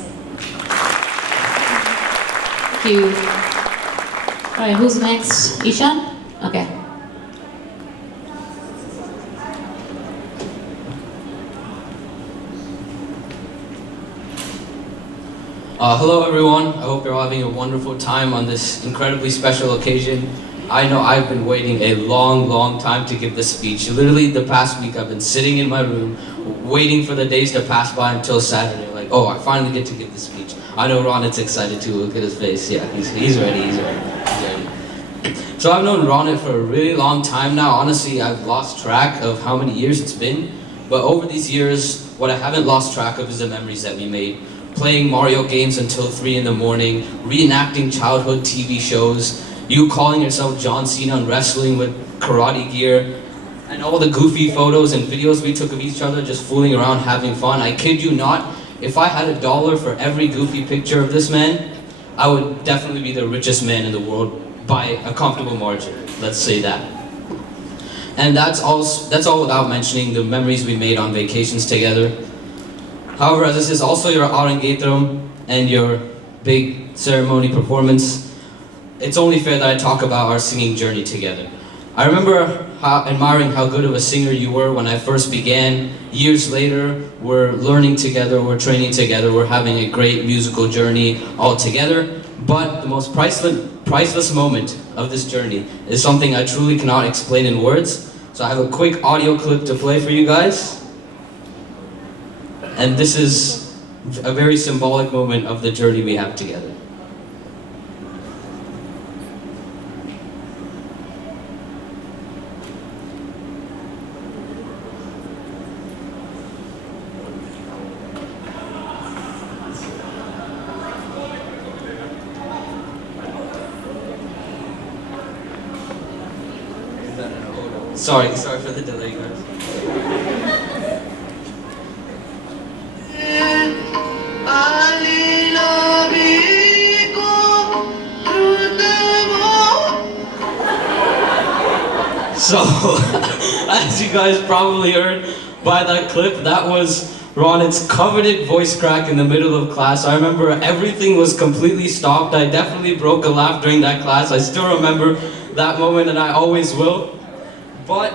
Thank you. All right, who's next? Ishan? Okay. Hello everyone, I hope you're all having a wonderful time on this incredibly special occasion. I know I've been waiting a long time to give this speech. Literally the past week I've been sitting in my room waiting for the days to pass by until Saturday. Like, oh, I finally get to give this speech. I know Ronit's excited too, look at his face. Yeah, he's ready. So I've known Ronit for a really long time now. Honestly, I've lost track of how many years it's been. But over these years, what I haven't lost track of is the memories that we made. Playing Mario games until 3 in the morning, reenacting childhood TV shows, you calling yourself John Cena and wrestling with karate gear, and all the goofy photos and videos we took of each other just fooling around, having fun. I kid you not, if I had $1 for every goofy picture of this man, I would definitely be the richest man in the world by a comfortable margin, let's say that. And that's all without mentioning the memories we made on vacations together. However, as this is also your Arangetram and your big ceremony performance, it's only fair that I talk about our singing journey together. I remember admiring how good of a singer you were when I first began. Years later, we're learning together, we're training together, we're having a great musical journey all together. But the most priceless moment of this journey is something I truly cannot explain in words. So I have a quick audio clip to play for you guys. And this is a very symbolic moment of the journey we have together. No, hold on. Sorry for the delay, guys. So, as you guys probably heard by that clip, that was Ronit's coveted voice crack in the middle of class. I remember everything was completely stopped. I definitely broke a laugh during that class. I still remember that moment, and I always will. But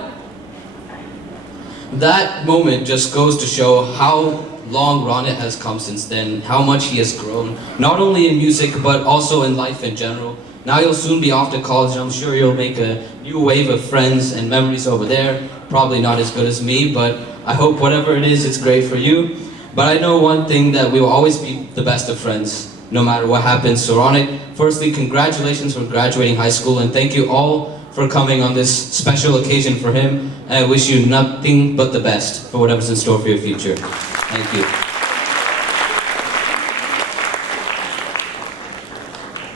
that moment just goes to show how long Ronit has come since then, how much he has grown, not only in music, but also in life in general. Now you'll soon be off to college, and I'm sure you'll make a new wave of friends and memories over there. Probably not as good as me, but I hope whatever it is, it's great for you. But I know one thing, that we will always be the best of friends, no matter what happens. So Ronit, firstly, congratulations for graduating high school, and thank you all for coming on this special occasion for him. And I wish you nothing but the best for whatever's in store for your future. Thank you.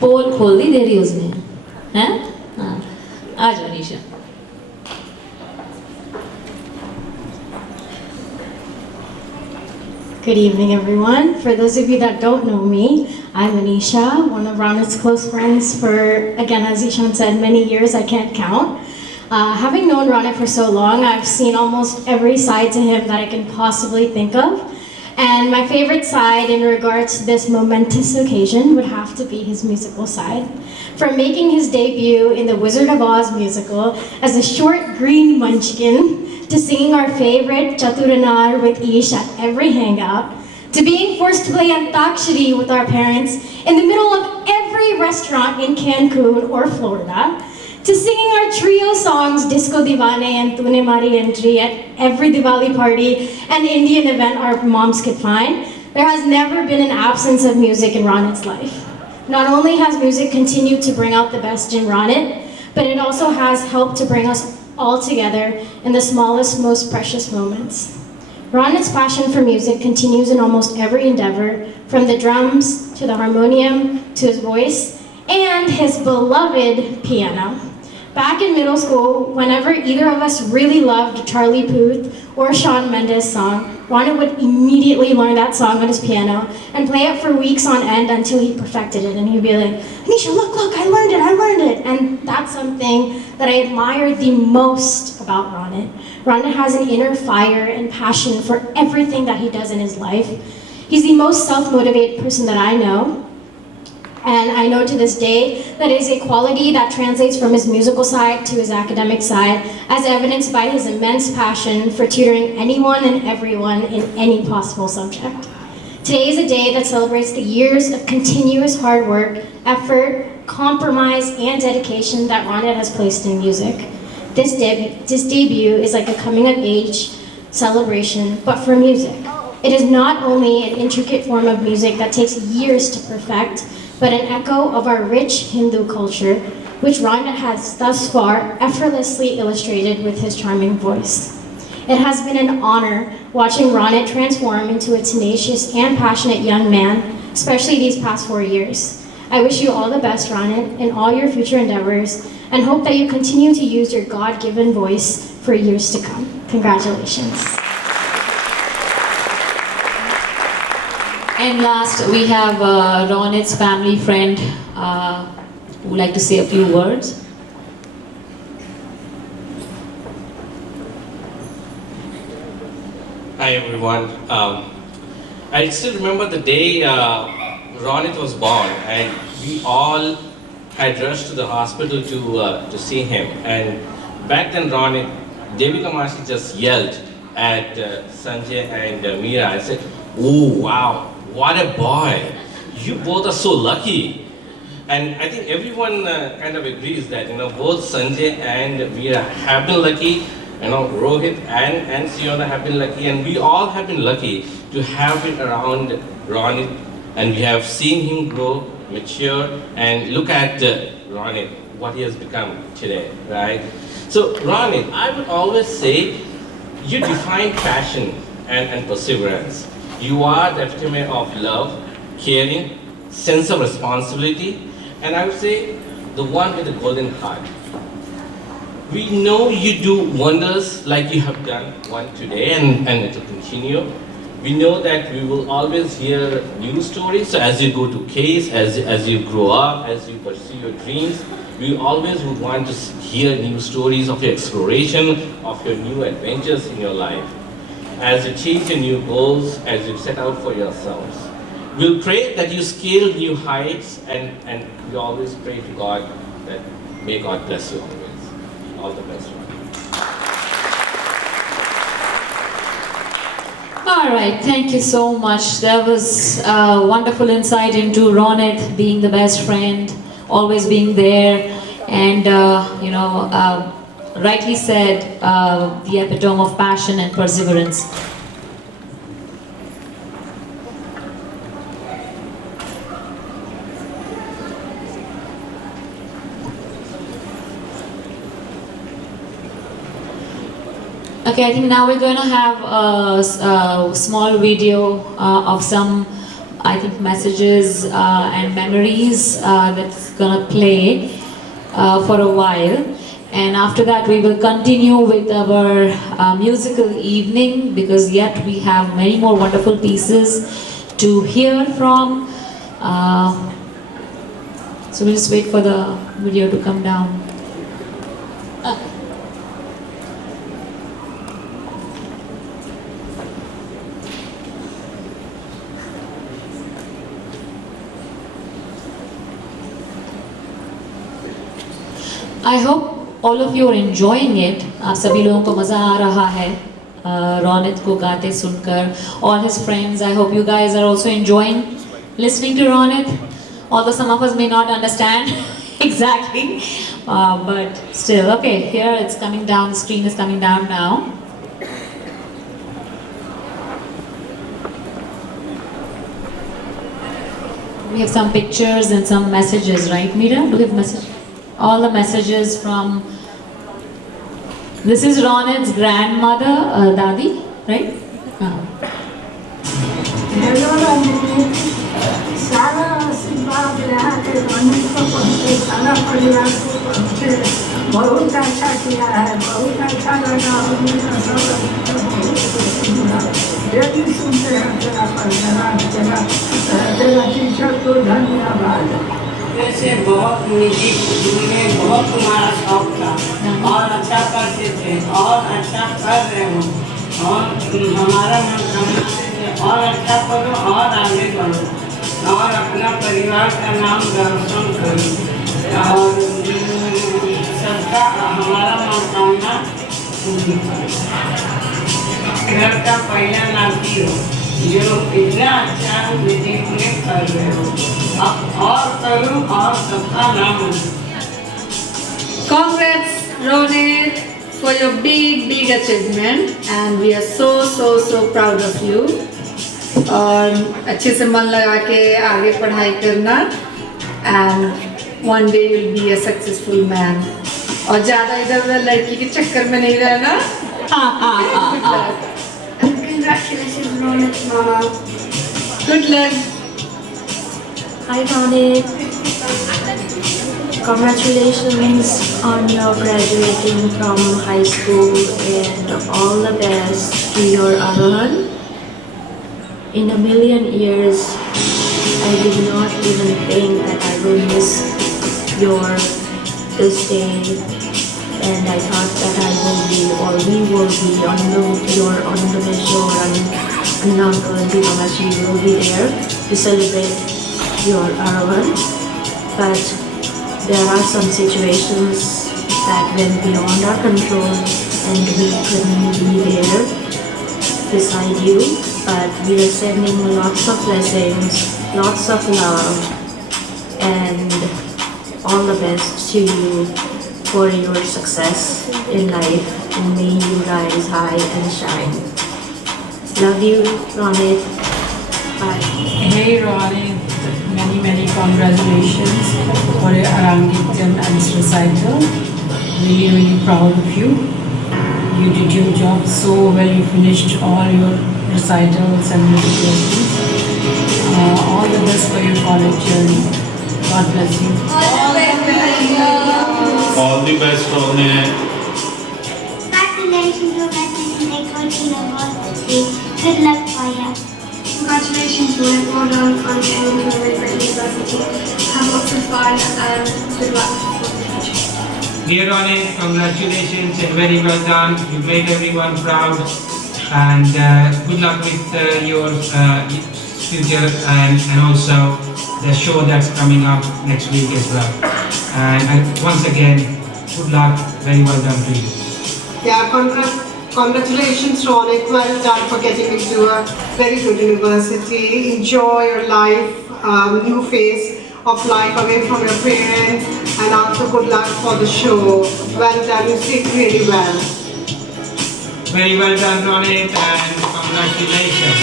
पोल खोल दी देरी उसने हैं हाँ आ जाओ निशा Good evening, everyone. For those of you that don't know me, I'm Anisha, one of Ronit's close friends for, again, as Ishan said, many years, I can't count. Having known Ronit for so long, I've seen almost every side to him that I can possibly think of. And my favorite side in regards to this momentous occasion would have to be his musical side. From making his debut in the Wizard of Oz musical as a short green munchkin, to singing our favorite Chaturanar with Ish at every hangout, to being forced to play Antakshari with our parents in the middle of every restaurant in Cancun or Florida, to singing our trio songs Disco Divane and Tune Mari Entry at every Diwali party and Indian event our moms could find, there has never been an absence of music in Ronit's life. Not only has music continued to bring out the best in Ronit, but it also has helped to bring us all together in the smallest, most precious moments. Ronit's passion for music continues in almost every endeavor, from the drums to the harmonium to his voice and his beloved piano. Back in middle school, whenever either of us really loved Charlie Puth or Shawn Mendes' song, Ronit would immediately learn that song on his piano and play it for weeks on end until he perfected it. And he'd be like, Anisha, look, I learned it. And that's something that I admire the most about Ronit. Ronit has an inner fire and passion for everything that he does in his life. He's the most self-motivated person that I know. And I know to this day that it is a quality that translates from his musical side to his academic side, as evidenced by his immense passion for tutoring anyone and everyone in any possible subject. Today is a day that celebrates the years of continuous hard work, effort, compromise, and dedication that Ronit has placed in music. This debut is like a coming of age celebration, but for music. It is not only an intricate form of music that takes years to perfect, but an echo of our rich Hindu culture, which Ronit has thus far effortlessly illustrated with his charming voice. It has been an honor watching Ronit transform into a tenacious and passionate young man, especially these past 4 years. I wish you all the best, Ronit, in all your future endeavors, and hope that you continue to use your God-given voice for years to come. Congratulations. And last, we have Ronit's family friend who would like to say a few words. Hi everyone. I still remember the day Ronit was born, and we all had rushed to the hospital to see him. And back then, Ronit, Devi Kamashi just yelled at Sanjay and Meera. I said, "Oh wow! What a boy! You both are so lucky." And I think everyone kind of agrees that, both Sanjay and Meera have been lucky. Rohit and Siona have been lucky, and we all have been lucky to have been around Ronit, and we have seen him grow, mature, and look at Ronit, what he has become today, right? So Ronit, I would always say you define passion and perseverance. You are the epitome of love, caring, sense of responsibility, and I would say the one with the golden heart. We know you do wonders like you have done one today, and it will continue. We know that we will always hear new stories. So as you go to Case, as you grow up, as you pursue your dreams, we always would want to hear new stories of your exploration, of your new adventures in your life. As you chase your new goals, as you set out for yourselves. We'll pray that you scale new heights, and we always pray to God that may God bless you always. All the best. All right, thank you so much. That was a wonderful insight into Ronit being the best friend, always being there, and rightly said, the epitome of passion and perseverance. Okay, I think now we're going to have a small video of some, I think, messages and memories that's going to play for a while. And after that, we will continue with our musical evening, because yet we have many more wonderful pieces to hear from. So we'll just wait for the video to come down. I hope all of you are enjoying it. आप सभी लोगों को मज़ा आ रहा है रोनित को गाते सुनकर. All his friends, I hope you guys are also enjoying listening to Ronit. Although some of us may not understand exactly, but still, okay. Here it's coming down. The screen is coming down now. We have some pictures and some messages, right, Meera? Do we have messages? All the messages from, this is Ronit's grandmother, Dadi, right? Hello Ronit, सारा आशीर्वाद यहाँ के ronit को पहुँचे, सारा परिवार को पहुँचे, बहुत अच्छा किया है, बहुत अच्छा लगा, डेली सुनते हैं तेरा प्रचार, तेरा टीचर को धन्यवाद. वैसे बहुत म्यूजिक में बहुत तुम्हारा शौक था और अच्छा करते थे और अच्छा कर रहे हो और हमारा मनोकामना है और अच्छा करो और आगे बढ़ो और अपना परिवार का नाम रोशन करो और सबका हमारा मनोकामना पूरी करो. घर का पहला नाती हो जो इतना अच्छा म्यूजिक में कर रहे हो. Congrats, Ronit, for your big achievement, and we are so proud of you. और अच्छे से मन लगा के आगे पढ़ाई करना, and one day you'll be a successful man. और ज़्यादा इधर-उधर लड़की के चक्कर में नहीं रहना. Congratulations, Ronit, Mama. Good luck. Hi Ronit, congratulations on your graduating from high school and all the best to your AAROHA. In a million years, I did not even think that I will miss this day, and I thought that I will be, or we will be on the visual, and Uncle and Mamaji will be there to celebrate your AAROHA, but there are some situations that went beyond our control and we couldn't be there beside you, but we are sending lots of blessings, lots of love, and all the best to you for your success in life, and may you rise high and shine. Love you, Ronit. Bye. Hey Ronit, many congratulations for your Arangityan and recital. Really proud of you. You did your job so well. You finished all your recitals and music lessons. All the best for your college journey. God bless you. All the best, Ronit. good university. Good luck for you. Congratulations, Ronit. Well done on getting into a really great university. Have lots of fun and good luck for the future. Dear Ronit, congratulations and very well done. You made everyone proud. And good luck with your future and also the show that's coming up next week as well. And once again, good luck. Very well done to you. Yeah, congratulations, Ronit. Well done for getting into a very good university. Enjoy your life, new phase of life away from your parents, and also good luck for the show. Well done, you sing really well. Very well done, Ronit, and congratulations.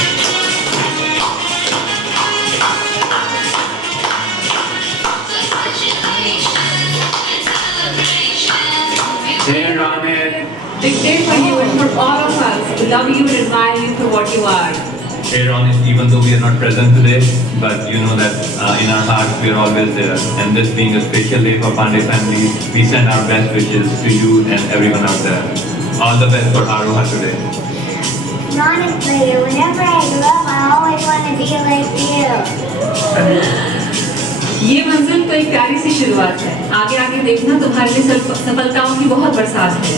Dear Ronit. Big day for you and for all of us. We love you and admire you for what you are. Hey Ronit, even though we are not present today, but you know that in our hearts we are always there. And this being a special day for Pandey family, we send our best wishes to you and everyone out there. All the best for AAROHA today. Honestly, whenever I grow up, I always want to be like you. ये मंजिल तो एक प्यारी सी शुरुआत है। आगे आगे देखना तुम्हारे लिए सफलताओं की बहुत बरसात है।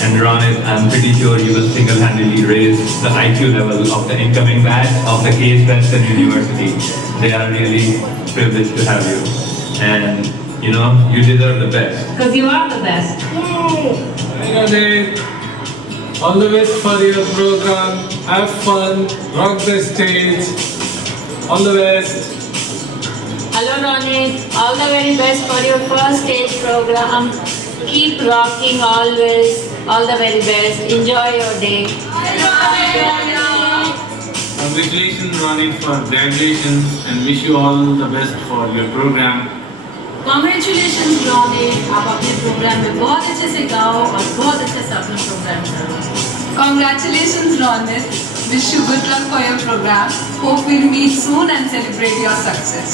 And Ronit, I'm pretty sure you will single-handedly raise the IQ level of the incoming batch of the Case Western University. They are really privileged to have you. And you know, you deserve the best. Because you are the best. Yay! Ronit, all the best for your program. Have fun, rock the stage. All the best. Hello Ronit, all the very best for your first stage program. Keep rocking always. All the very best. Enjoy your day. Congratulations, Ronit, for graduation, and wish you all the best for your program. Congratulations, Ronit. आप अपने programme में बहुत अच्छे से गाओ और बहुत अच्छे से अपना प्रोग्राम करो. Congratulations, Ronit. Wish you good luck for your program. Hope we'll meet soon and celebrate your success.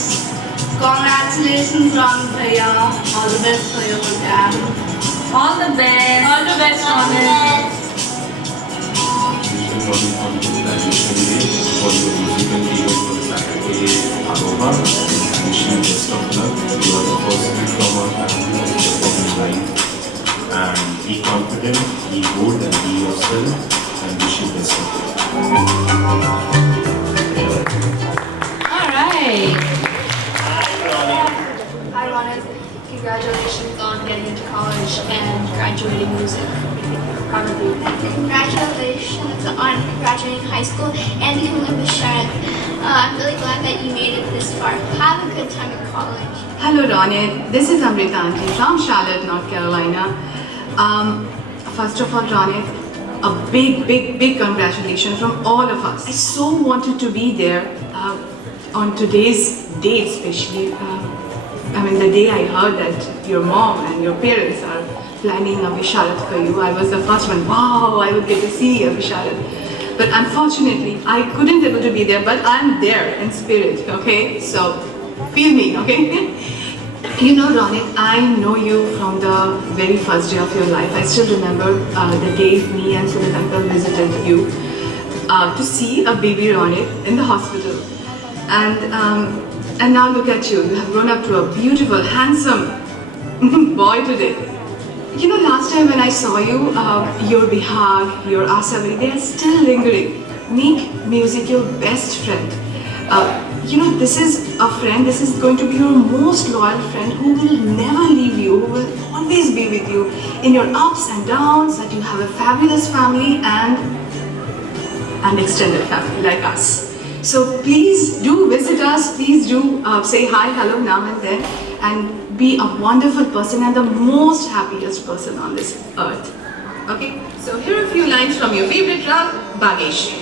Congratulations, Ronit Bhaiya. All the best for your program. All the best. All the best, Ronit. Ronit on the graduation day for your musical event on Saturday AAROHA. And wish you best of luck. You are the first newcomer to perform live. And be confident, be good, and be yourself. And wish you best of luck. All right. Hi, Ronit. Congratulations on getting into college and graduating music. Proud of you. Congratulations on graduating high school and becoming a bishop. I'm really glad that you made it this far. Have a good time at college. Hello, Ronit. This is Amritanji from Charlotte, North Carolina. First of all, Ronit, a big congratulations from all of us. I so wanted to be there on today's date, especially. I mean, the day I heard that your mom and your parents are planning a Visharat for you, I was the first one. Wow, I would get to see a Visharat. But unfortunately, I couldn't able to be there, but I'm there in spirit, okay? So, feel me, okay? You know, Ronit, I know you from the very first day of your life. I still remember the day me and Sudhir uncle visited you to see a baby Ronit in the hospital. And now look at you. You have grown up to a beautiful, handsome boy today. You know, last time when I saw you, your Bihag, your Asavri, they are still lingering. Make music your best friend. You know, this is a friend, this is going to be your most loyal friend who will never leave you, who will always be with you in your ups and downs, that you have a fabulous family and extended family like us. So please do visit us, please do say hi, hello now and then, and be a wonderful person and the most happiest person on this earth. Okay, so here are a few lines from your favorite rag, Bagesh.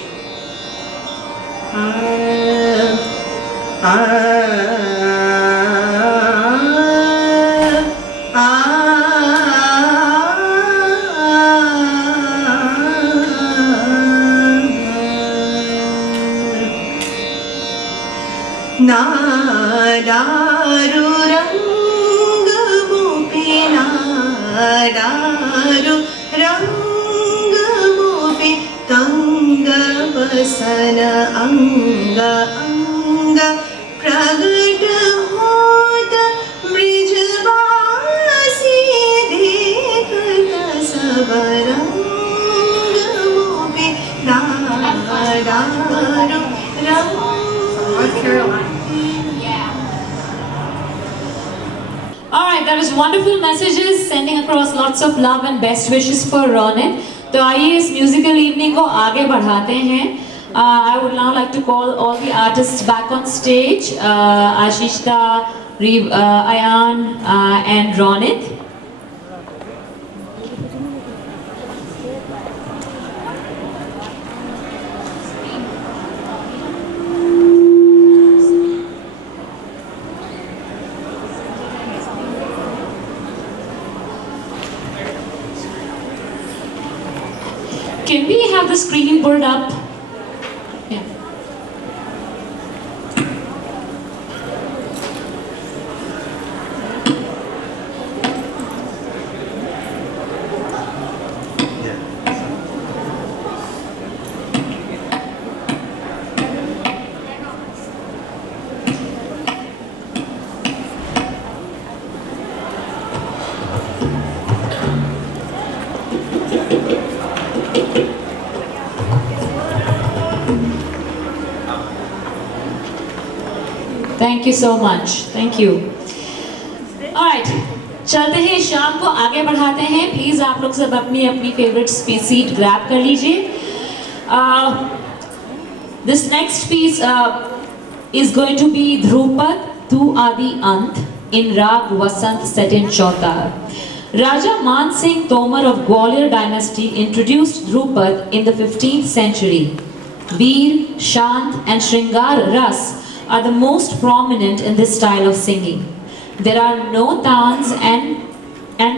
Nadaru rangamu pe nadaru rangamu pe तंग बसन अंग अंग प्रगट होत ब्रिजवासी देखत सब रंग मोहे दादारो North Carolina. Alright, that was wonderful messages sending across lots of love and best wishes for Ronit. तो आइए इस म्यूजिकल इवनिंग को आगे बढ़ाते हैं. I would now like to call all the artists back on stage. Ashishta, Ayan, and Ronit. Can we have the screen pulled up? Yeah. Thank you so much. Thank you. Alright, चलते हैं शाम को आगे बढ़ाते हैं. Please आप लोग सब अपनी अपनी फेवरेट सीट ग्रैब कर लीजिए. This next piece is going to be Dhrupad Tu Adi Ant in Rag Vasant set in Chautar. Raja Man Singh Tomar of Gwalior dynasty introduced Dhrupad in the 15th century. Veer, Shant and Shringar Ras are the most prominent in this style of singing. There are no tans and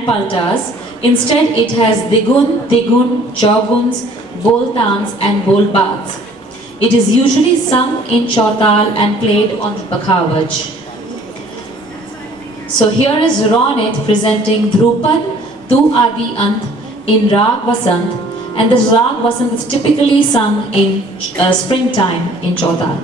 paltas. Instead, it has digun, tigun, chauguns, boltans and bolbats. It is usually sung in chautal and played on bakhavaj. So here is Ronit presenting Dhrupad Tu Adi Ant in Rag Vasant, and this Rag Vasant is typically sung in springtime in chautal.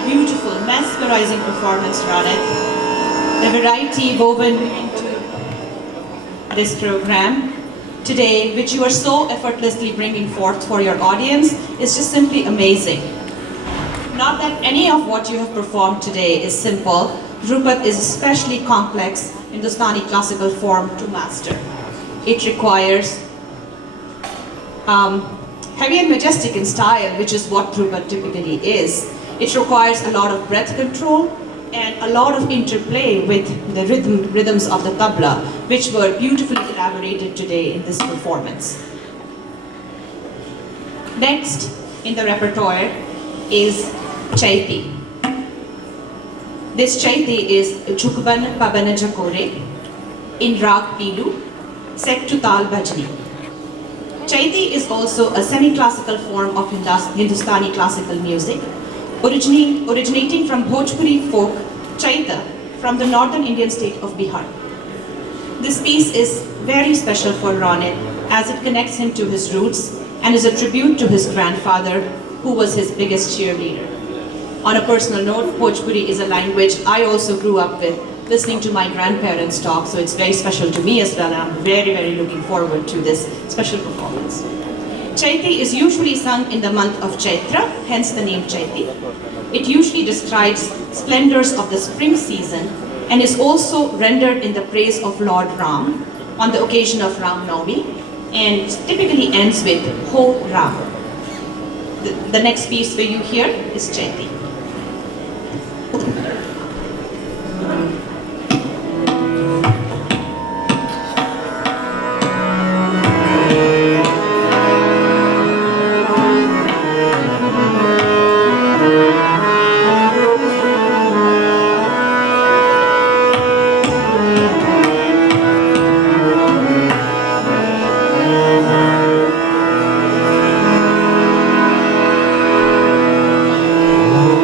a beautiful, mesmerizing performance, Ronit. The variety woven into this program today, which you are so effortlessly bringing forth for your audience, is just simply amazing. Not that any of what you have performed today is simple. Dhrupat is especially complex Hindustani classical form to master. It requires heavy and majestic in style, which is what Dhrupat typically is. It requires a lot of breath control and a lot of interplay with the rhythms of the tabla, which were beautifully elaborated today in this performance. Next in the repertoire is Chaiti. This Chaiti is Jhukban Pabana Jakore in Rag Pilu, set to Tal Bhajni. Chaiti is also a semi-classical form of Hindustani classical music, originating from Bhojpuri folk Chaita from the northern Indian state of Bihar. This piece is very special for Ronit as it connects him to his roots and is a tribute to his grandfather, who was his biggest cheerleader. On a personal note, Bhojpuri is a language I also grew up with, listening to my grandparents talk, so it's very special to me as well, and I'm very, very looking forward to this special performance. Chaiti is usually sung in the month of Chaitra, hence the name Chaiti. It usually describes splendors of the spring season and is also rendered in the praise of Lord Ram on the occasion of Ram Navami, and typically ends with Ho Ram. The next piece for you here is Chaiti. Oh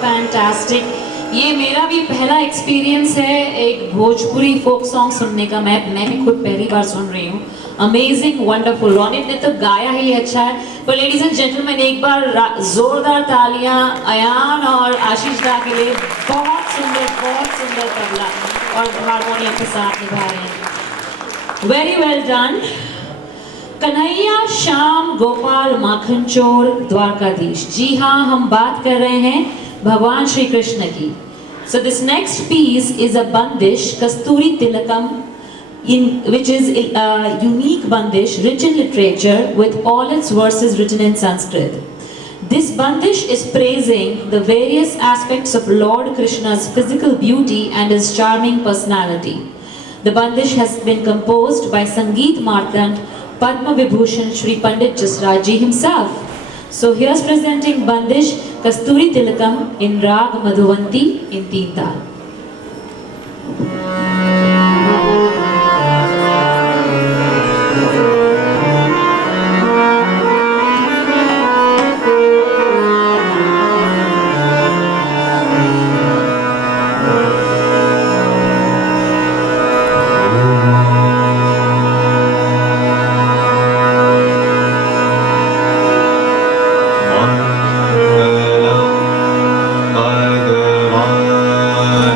fantastic. ये मेरा भी पहला experience है एक Bhojpuri folk song सुनने का। मैं भी खुद पहली बार सुन रही हूँ। Amazing, wonderful. रोनित ने तो गाया ही अच्छा है, पर लेडीज एंड जेंटलमैन एक बार जोरदार तालियां अयान और आशीष दा के लिए। बहुत सुंदर तबला और हारमोनियम के साथ निभा रहे हैं। Very well done. Kanhaiya Shyam Gopal माखन चोर द्वारकाधीश। जी हाँ, हम बात कर रहे हैं भगवान श्री कृष्ण की। So this next piece is a bandish, Kasturi Tilakam, which is a unique bandish rich in literature with all its verses written in Sanskrit. This bandish is praising the various aspects of Lord Krishna's physical beauty and his charming personality. The bandish has been composed by Sangeet Martand, Padma Vibhushan Shri Pandit Jasraj ji himself. So here's presenting bandish Kasturi Tilakam in Rag Madhuvanti in Teen Taal. Bhagavan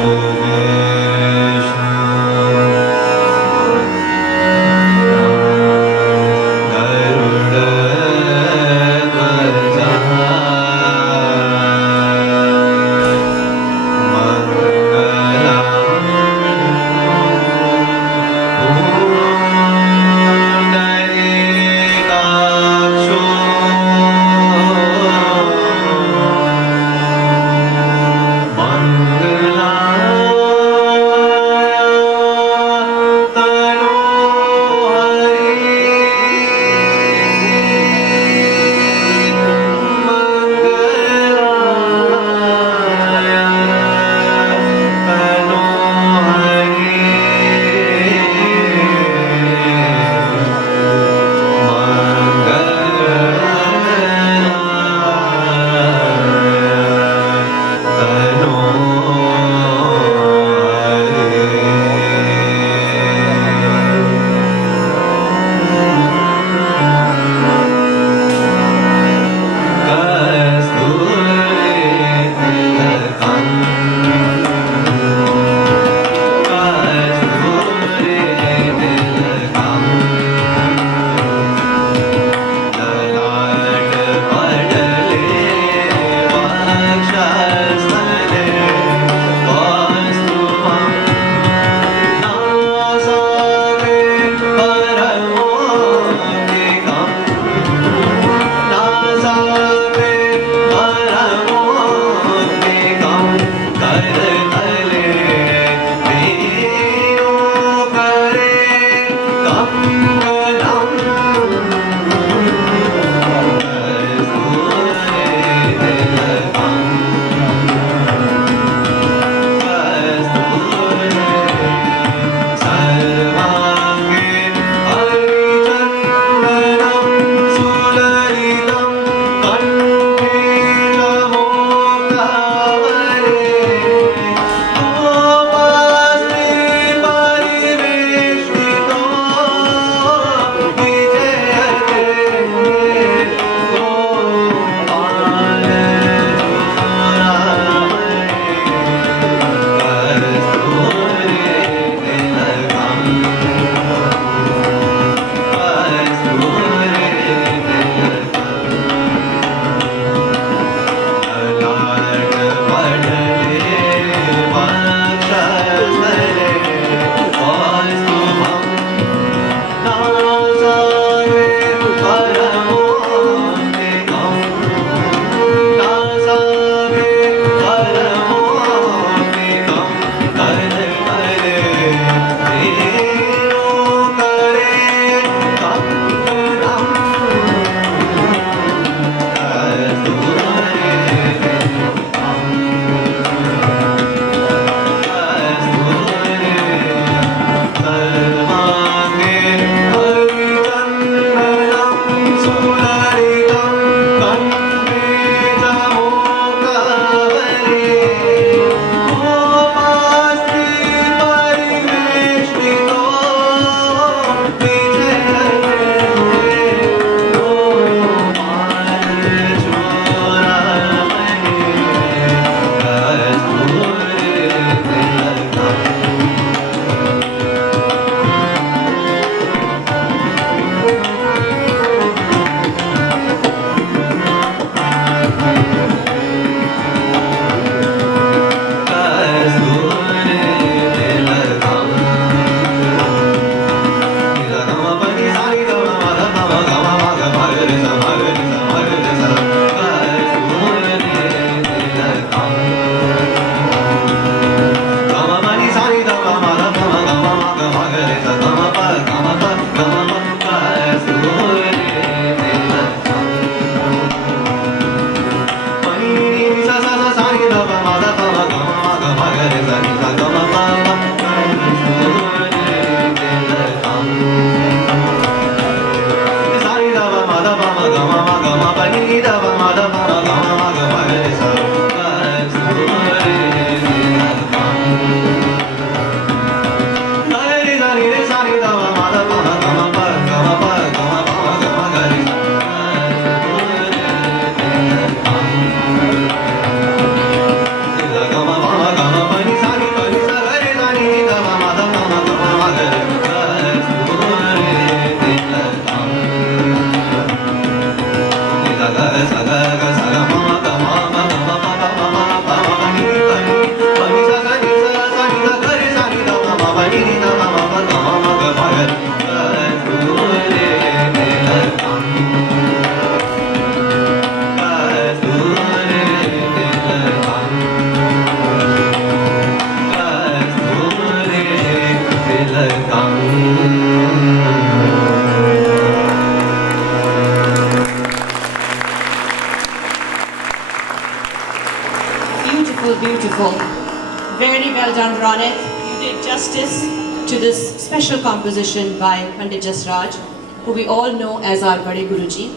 Well done, Ronit. You did justice to this special composition by Pandey Jasraj, who we all know as our Bade Guruji.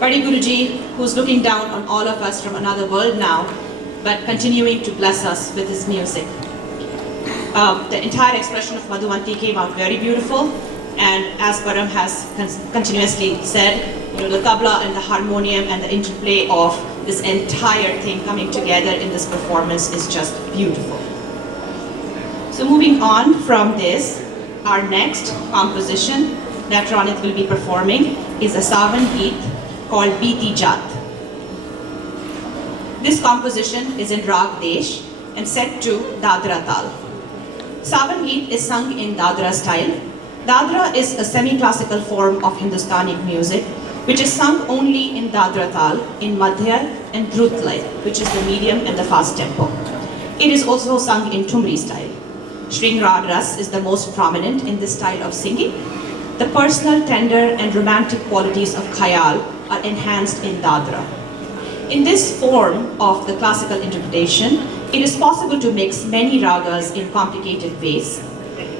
Bade Guruji, who's looking down on all of us from another world now, but continuing to bless us with his music. The entire expression of Madhuvanti came out very beautiful, and as Param has continuously said, the tabla and the harmonium and the interplay of this entire thing coming together in this performance is just beautiful. So moving on from this, our next composition that Ronit will be performing is a Savan Geet called Biti Jat. This composition is in Rag Desh and set to Dadra Tal. Savan Geet is sung in Dadra style. Dadra is a semi-classical form of Hindustani music which is sung only in Dadra Tal, in Madhya and Dhrutlay, which is the medium and the fast tempo. It is also sung in Thumri style. Shring Rag Ras is the most prominent in this style of singing. The personal, tender and romantic qualities of Khayal are enhanced in Dadra. In this form of the classical interpretation, it is possible to mix many ragas in complicated ways.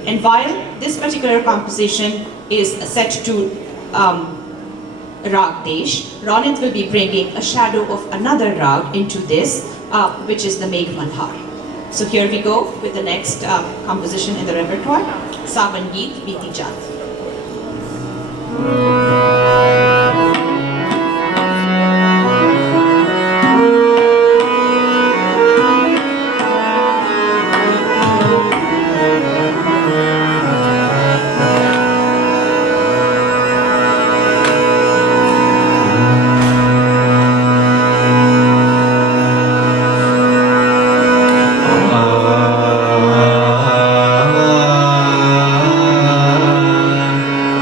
And while this particular composition is set to Rag Desh, Ronit will be bringing a shadow of another rag into this, which is the Megh Malhar. So here we go with the next composition in the repertoire, Savan Geet Biti Jat.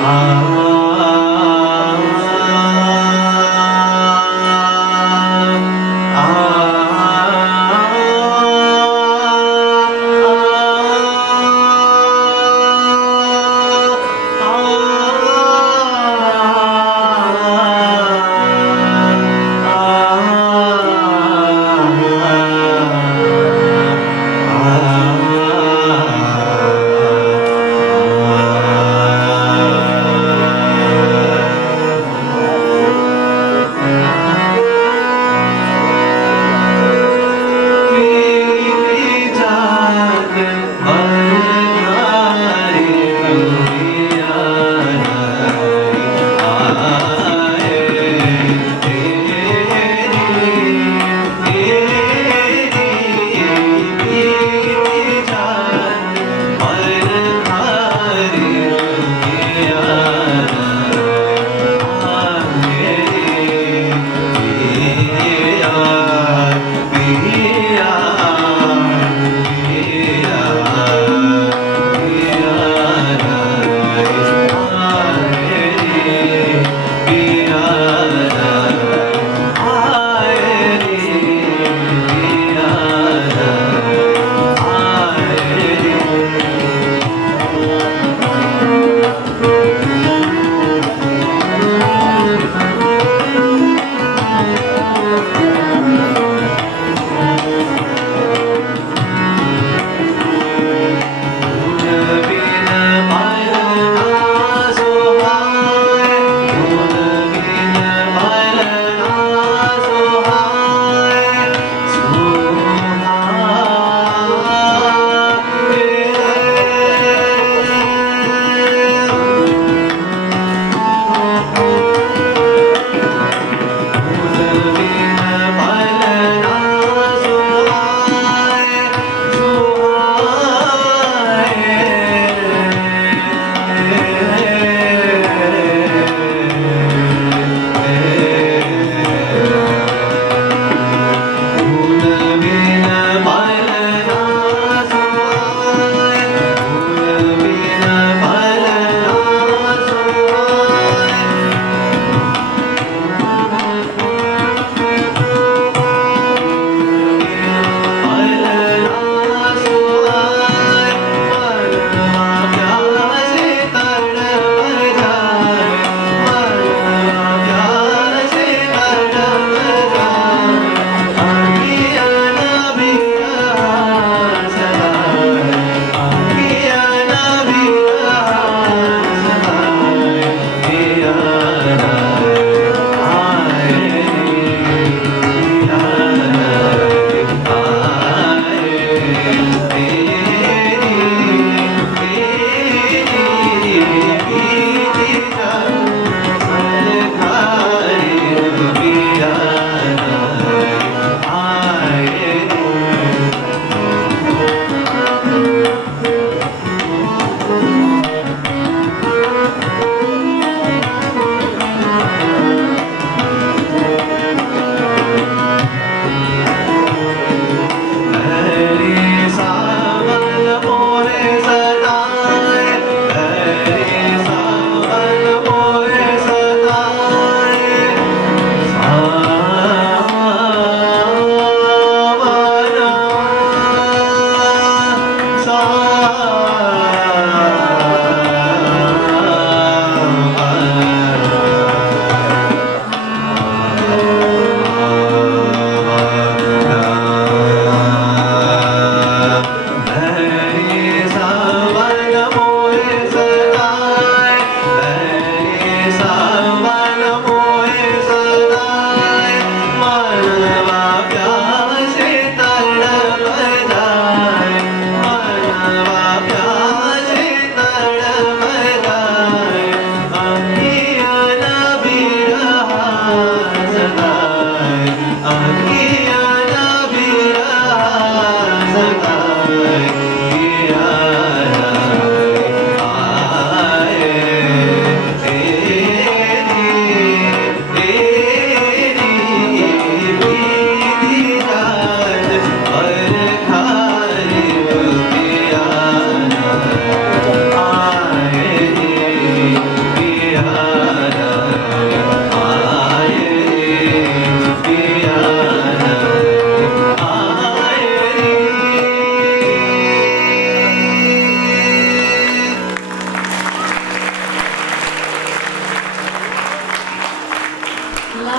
ah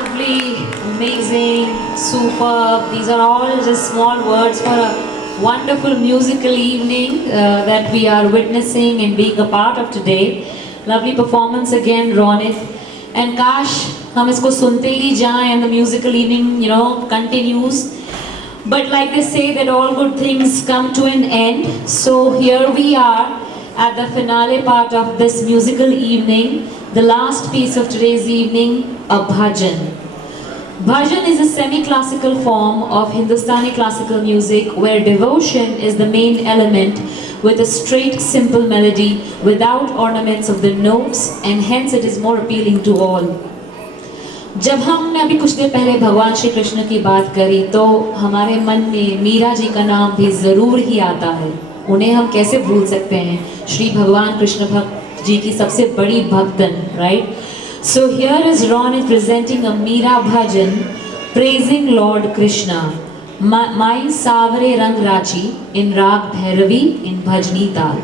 Lovely, amazing, superb. These are all just small words for a wonderful musical evening that we are witnessing and being a part of today. Lovely performance again, Ronit. And Kash, हम इसको सुनते ही जाएं and the musical evening, continues. But like they say that all good things come to an end. So here we are at the finale part of this musical evening. The last piece of today's evening, a bhajan. Bhajan is a semi-classical form of Hindustani classical music where devotion is the main element with a straight, simple melody without ornaments of the notes, and hence it is more appealing to all. जब हमने अभी कुछ देर पहले भगवान श्री कृष्ण की बात करी तो हमारे मन में मीरा जी का नाम भी ज़रूर ही आता है. उन्हें हम कैसे भूल सकते हैं, श्री भगवान कृष्ण भक्त जी की सबसे बड़ी भक्तन, right? So here is Ronit presenting a Meera bhajan praising Lord Krishna. Mai Savare Rang Rachi in Rag Bhairavi in Bhajni Tal.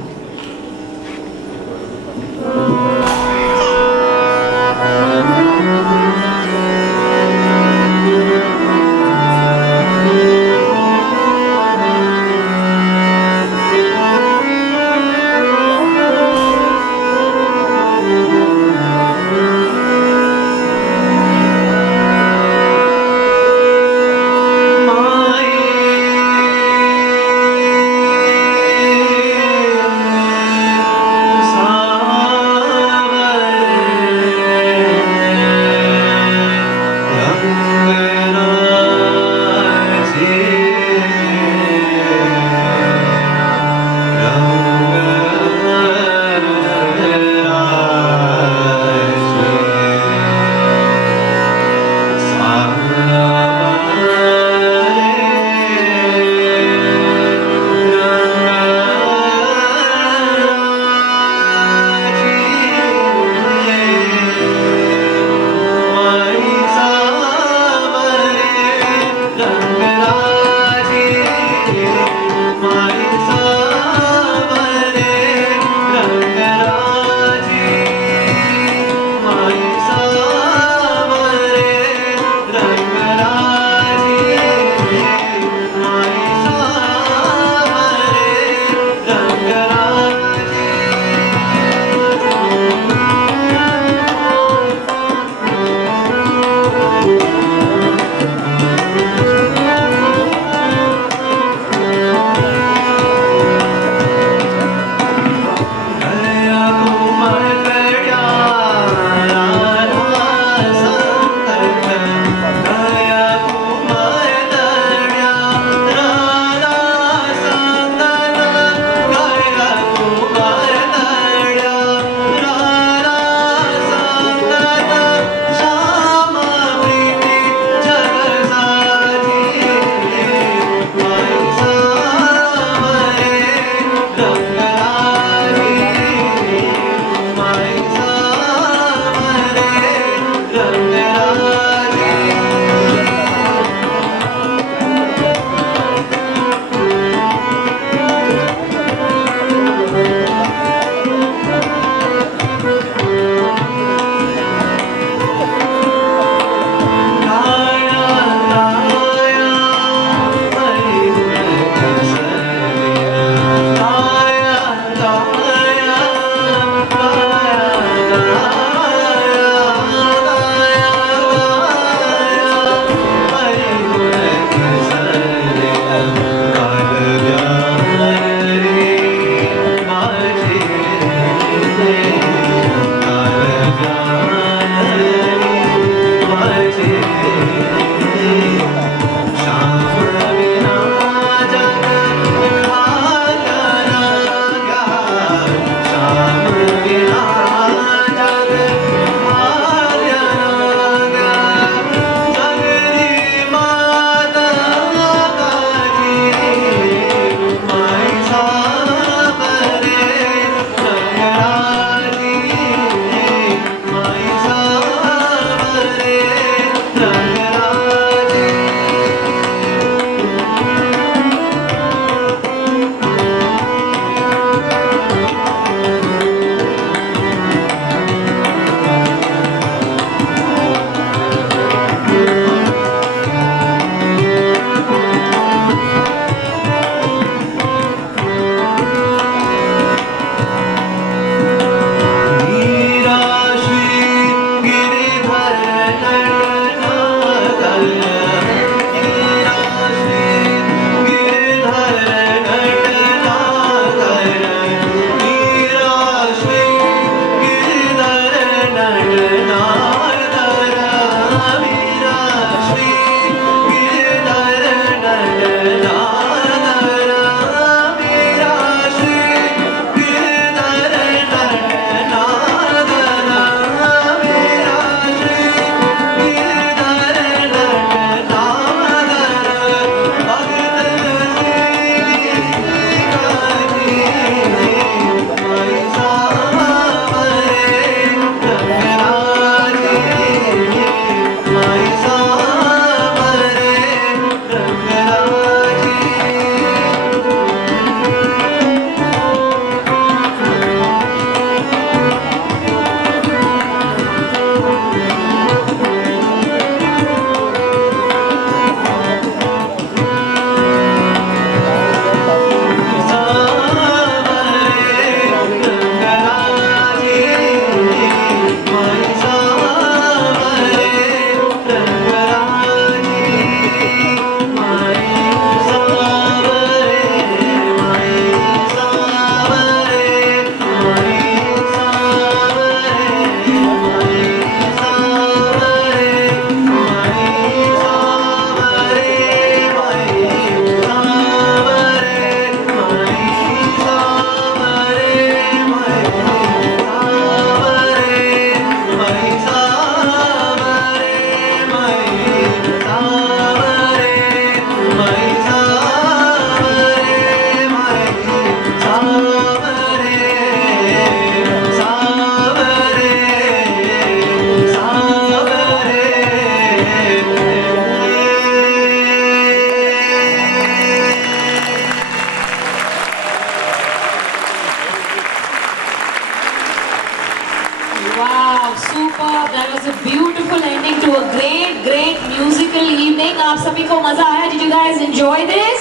Wow, superb. That was a beautiful ending to a great musical evening. आप सभी को मजा आया? Did you guys enjoy this?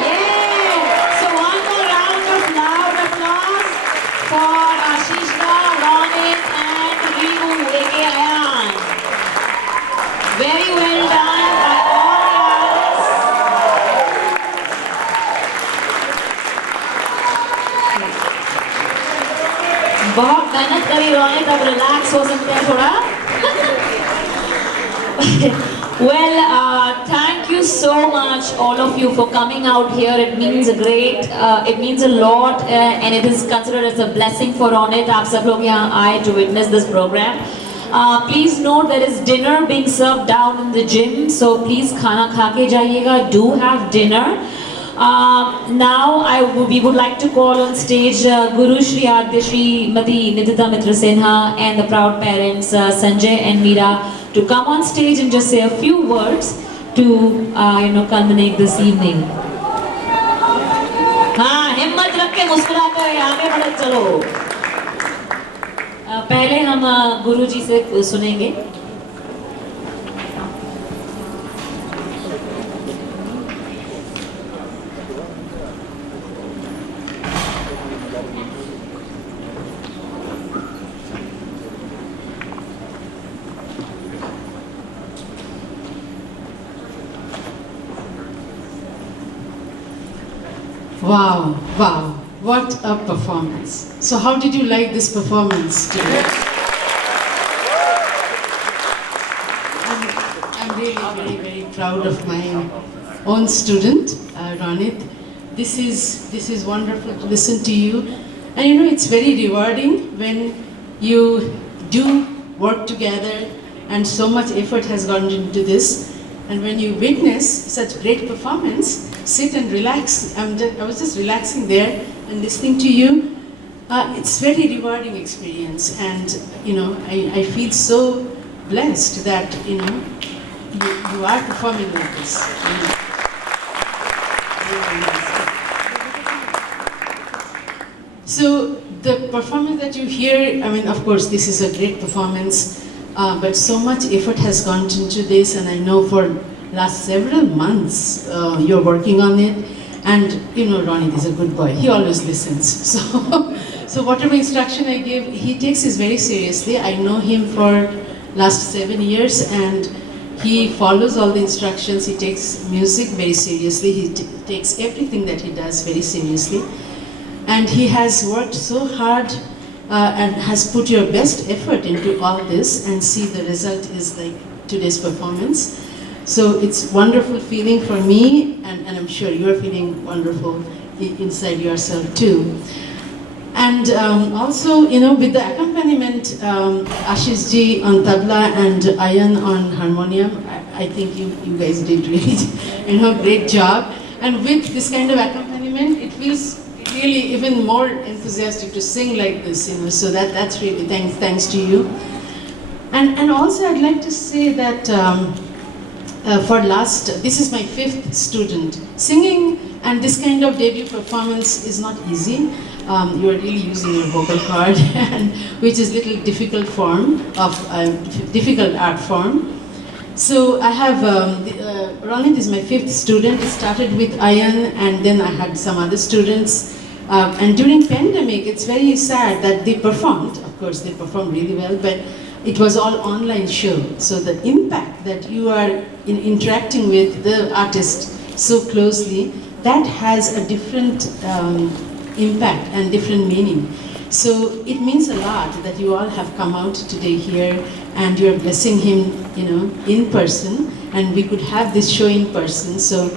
Yeah. So one more round of loud applause for Ashish Da, Ronit and Rimu, aka Ayan. Very well done by all the artists. बहुत मेहनत करी रोनित, अब relax हो सकते हैं थोड़ा. Well, thank you so much, all of you, for coming out here. It means it means a lot, and it is considered as a blessing for Ronit. आप सब लोग यहाँ आए to witness this program. Please note there is dinner being served down in the gym, so please खाना खा के जाइएगा. Do have dinner. Now we would like to call on stage Guru Shri Adya Shri Mati Nidita Mitra Sinha and the proud parents Sanjay and Meera to come on stage and just say a few words to culminate this evening. हाँ, हिम्मत रख के मुस्कुरा कर आगे बढ़े चलो. पहले हम गुरु जी से सुनेंगे. Wow, what a performance. So how did you like this performance today? I'm really very proud of my own student, Ronit. This is wonderful to listen to you. And it's very rewarding when you do work together and so much effort has gone into this. And when you witness such great performance, sit and relax. I was just relaxing there and listening to you. It's very rewarding experience, and I feel so blessed that you are performing like this. So the performance that you hear, of course, this is a great performance, but so much effort has gone into this, and I know for last several months you're working on it, and Ronit is a good boy. He always listens. So whatever instruction I give, he takes it very seriously. I know him for last 7 years, and he follows all the instructions. He takes music very seriously. He takes everything that he does very seriously, and he has worked so hard and has put your best effort into all this, and see the result is like today's performance. So it's wonderful feeling for me, and I'm sure you're feeling wonderful inside yourself too. And also, with the accompaniment, Ashish ji on tabla and Ayan on harmonium, I think you guys did really, great job. And with this kind of accompaniment, it feels really even more enthusiastic to sing like this, so that's really thanks to you. And also I'd like to say that this is my 5th student. Singing and this kind of debut performance is not easy. You are really using your vocal cord, which is little difficult art form. So I have, Ronit is my 5th student. It started with Ayan, and then I had some other students. And during pandemic, it's very sad that they performed. Of course, they performed really well, but it was all online show. So the impact that you are interacting with the artist so closely, that has a different impact and different meaning. So it means a lot that you all have come out today here and you are blessing him, in person, and we could have this show in person. So,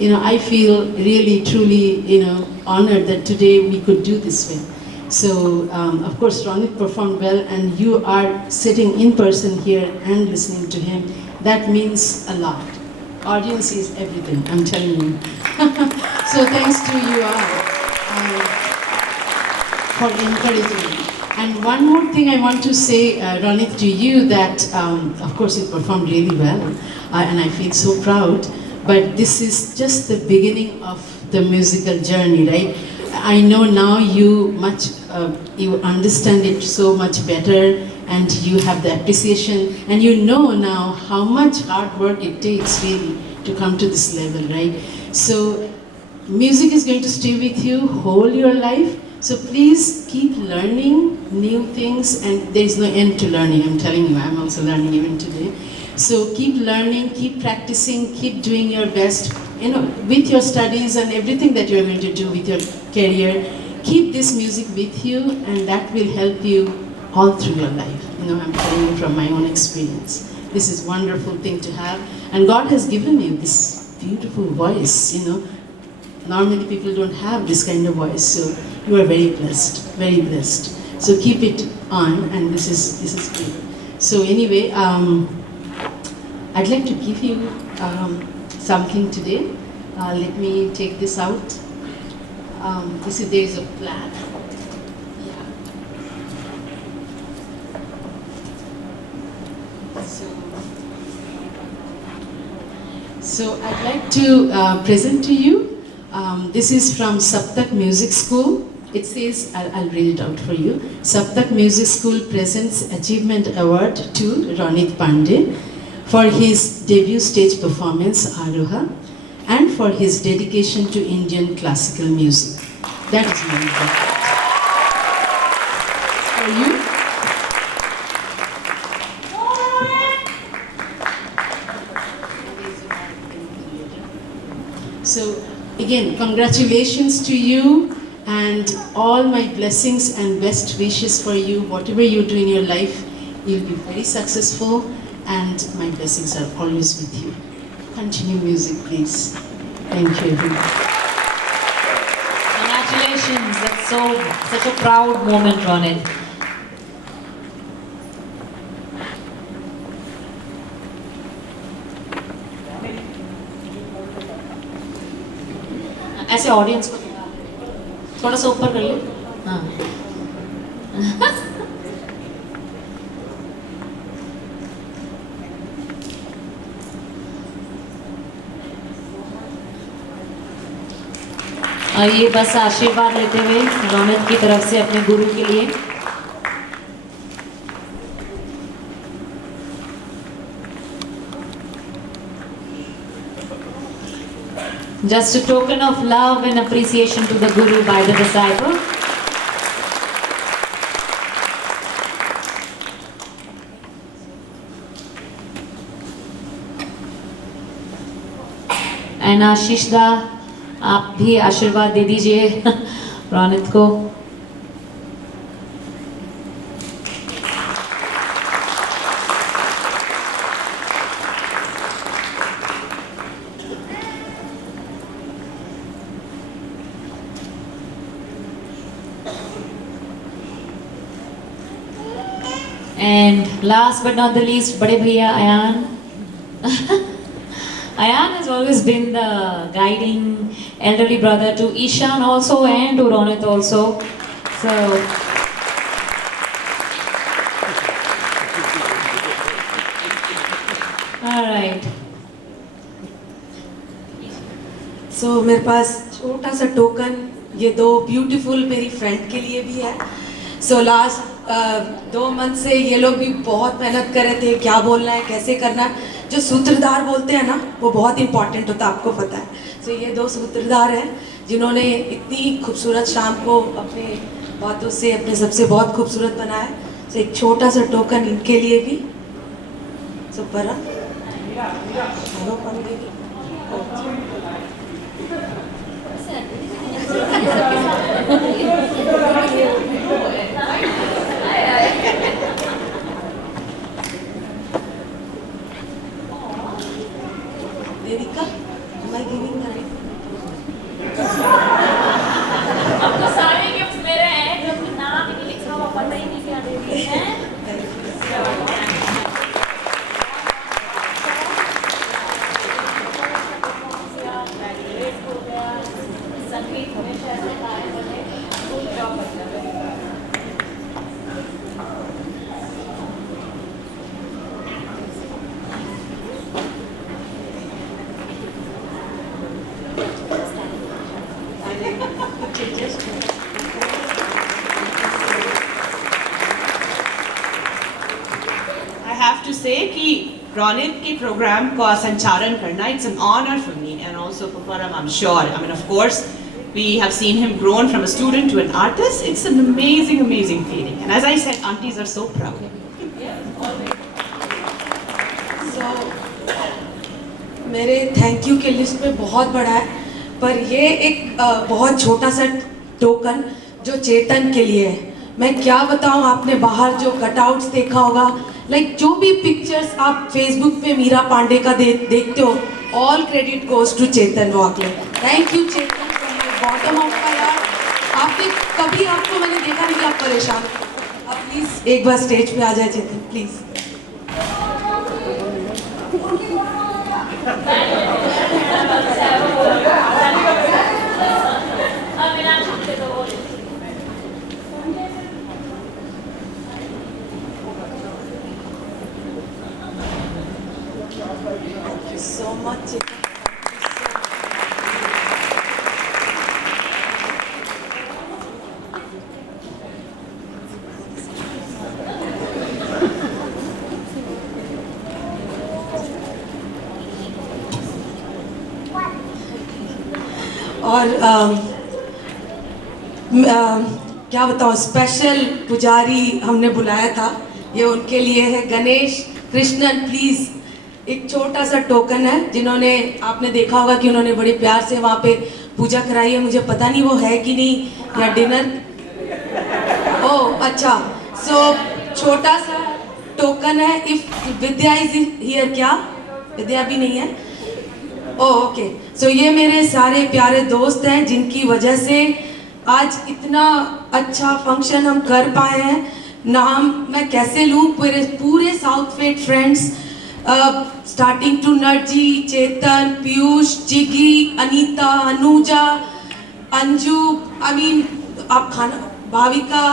I feel really, truly, honored that today we could do this way. So, of course, Ronit performed well, and you are sitting in person here and listening to him. That means a lot. Audience is everything, I'm telling you. So thanks to you all for encouraging me. And one more thing I want to say, Ronit, to you, that of course you performed really well, and I feel so proud, but this is just the beginning of the musical journey, right? I know now you much you understand it so much better, and you have the appreciation, and you know now how much hard work it takes really to come to this level, right? So music is going to stay with you whole your life. So please keep learning new things, and there is no end to learning. I'm telling you, I'm also learning even today. So keep learning, keep practicing, keep doing your best, with your studies and everything that you're going to do with your career. Keep this music with you, and that will help you all through your life. I'm telling you from my own experience. This is a wonderful thing to have, and God has given you this beautiful voice. Normally people don't have this kind of voice, so you are very blessed, very blessed. So keep it on, and this is great. So anyway, I'd like to give you something today. Let me take this out. There is a plaque. So I'd like to present to you. This is from Saptak Music School. It says, I'll read it out for you. Saptak Music School presents Achievement Award to Ronit Pandey for his debut stage performance, AAROHA, and for his dedication to Indian classical music. That is my for you. So again, congratulations to you, and all my blessings and best wishes for you. Whatever you do in your life, you'll be very successful, and my blessings are always with you. Continue music, please. Thank you, everyone. Congratulations. That's such a proud moment, Ronit. ऐसे audience को थोड़ा सा ऊपर कर ले. हाँ. आइए बस आशीर्वाद लेते हुए रोनित की तरफ से अपने गुरु के लिए. Just a token of love and appreciation to the Guru by the disciple. And आशीष दा, आप भी आशीर्वाद दे दीजिए रोनित को. And last but not the least, बड़े भैया Ayan. Ayan has always been the guiding elderly brother to Ishan also and to Ronit also. So, all right. So मेरे पास छोटा सा टोकन ये दो ब्यूटीफुल मेरी फ्रेंड के लिए भी है. So लास्ट 2 मंथ से ये लोग भी बहुत मेहनत कर रहे थे, क्या बोलना है, कैसे करना है. जो सूत्रधार बोलते हैं ना, वो बहुत इंपॉर्टेंट होता है, आपको पता है. तो ये 2 सूत्रधार हैं जिन्होंने इतनी खूबसूरत शाम को अपने बातों से, अपने सबसे बहुत खूबसूरत बनाया. तो एक छोटा सा टोकन इनके लिए भी. सो बरा Devika, am I giving the right? अब तो सारे गिफ्ट मेरे हैं, जब नाम नहीं लिखा हुआ पता ही नहीं क्या दे रही है. संगीत हमेशा ऐसे गाने बने, फुल जॉब करते हैं. have to say कि Ronit के program को संचालन करना, it's an honor for me and also for Param, I'm sure. I mean, of course, we have seen him grown from a student to an artist. It's an amazing, amazing feeling. And as I said, aunties are so proud. So, मेरे thank you के list में बहुत बड़ा है, पर ये एक बहुत छोटा सा टोकन जो चेतन के लिए है. मैं क्या बताऊं, आपने बाहर जो कटआउट्स देखा होगा, लाइक जो भी पिक्चर्स आप फेसबुक पे मीरा पांडे का देखते हो, all credit goes to Chetan Wakle. Thank you Chetan from my bottom of my heart. आपने कभी आपको मैंने देखा नहीं कि आप परेशान. आप प्लीज एक बार स्टेज पे आ जाए चेतन, please. Thank you so much. और क्या बताऊँ, स्पेशल पुजारी हमने बुलाया था, ये उनके लिए है. गणेश कृष्णन, प्लीज़ एक छोटा सा टोकन है. जिन्होंने, आपने देखा होगा कि उन्होंने बड़े प्यार से वहाँ पे पूजा कराई है. मुझे पता नहीं वो है कि नहीं या डिनर. ओह अच्छा, सो छोटा सा टोकन है. इफ विद्या इज हियर, क्या विद्या भी नहीं है? ओके. सो ये मेरे सारे प्यारे दोस्त हैं जिनकी वजह से आज इतना अच्छा फंक्शन हम कर पाए हैं. नाम मैं कैसे लूँ, पूरे साउथ फेट friends, starting to Nerji, Chetan, Piyush, Jigi, Anita, Anuja, Anju, I mean आप खाना, भाविका,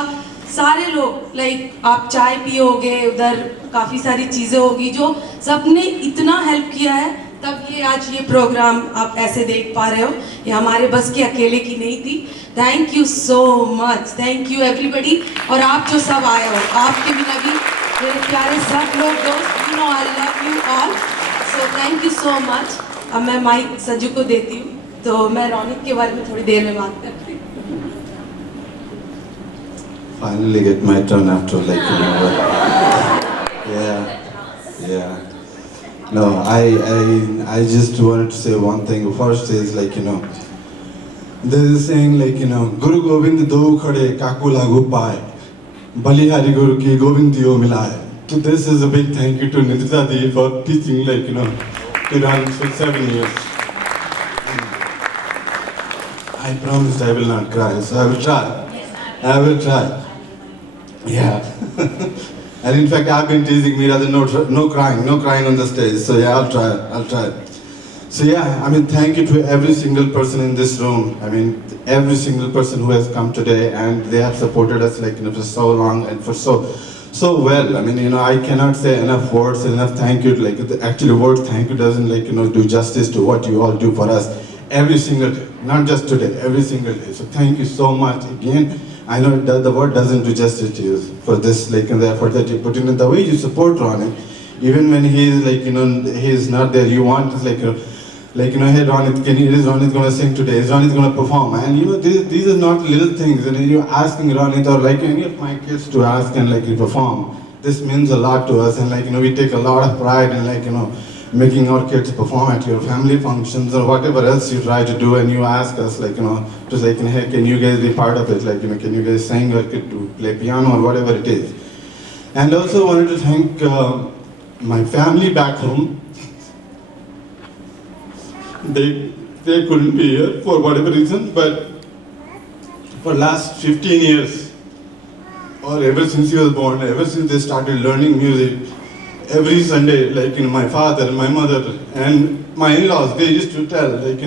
सारे लोग, लाइक आप चाय पियोगे, उधर काफ़ी सारी चीज़ें होगी जो सबने इतना हेल्प किया है, तब ये आज ये प्रोग्राम आप ऐसे देख पा रहे हो. ये हमारे बस के अकेले की नहीं थी. Thank you so much, thank you everybody. और आप जो सब आए हो, आपके बिना भी मेरे प्यारे सब लोग दोस्त, you know I love you all. So thank you so much. अब मैं माइक सज्जू को देती हूँ, तो मैं रोनित के बारे में थोड़ी देर में बात करती हूँ. Finally get my turn after like yeah. No, I just wanted to say one thing. First is like, there is a saying like, Guru Govind do khade kaku lagu pae, Balihari Guru ki Govind diyo milaye. So this is a big thank you to Nidita Di for teaching like, to run for 7 years. I promised I will not cry, so I will try. I will try. Yeah. And in fact, I've been teasing Meera that no crying on the stage. So yeah, I'll try. So yeah, I mean, thank you to every single person in this room. I mean, every single person who has come today, and they have supported us like for so long and for so well. I mean, I cannot say enough words, enough thank you. Like actually, word thank you doesn't like do justice to what you all do for us every single day, not just today, every single day. So thank you so much again. I know that the word doesn't do justice to you for this, like the effort that you put in, and the way you support Ronit, even when he is like he is not there. You want like hey Ronit, is Ronit going to sing today? Is Ronit going to perform? And these are not little things. And you're asking Ronit or like any of my kids to ask and like perform. This means a lot to us, and like we take a lot of pride in like making our kids perform at your family functions or whatever else you try to do, and you ask us like to say hey, can you guys be part of it, like can you guys sing or to play piano or whatever it is. And also wanted to thank my family back home. They couldn't be here for whatever reason, but for last 15 years or ever since he was born, ever since they started learning music, every Sunday, like my father, my mother, and my in-laws, they used to tell, like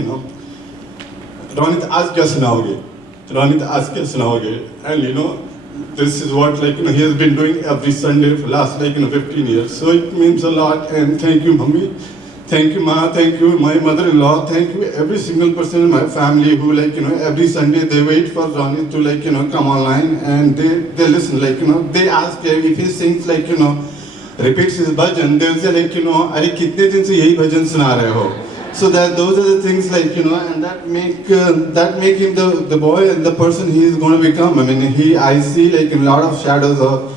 Ronit, aaj kya sunaoge? Ronit, aaj kya sunaoge? And this is what like he has been doing every Sunday for last like 15 years. So it means a lot. And thank you, Mummy. Thank you, Ma. Thank you, my mother-in-law. Thank you, every single person in my family who like every Sunday they wait for Ronit to like come online, and they listen, like they ask if he sings like repeats his bhajan, they will say like, अरे कितने दिन से यही भजन सुना रहे हो? So that those are the things like, and that make him the boy and the person he is going to become. I mean, I see like a lot of shadows of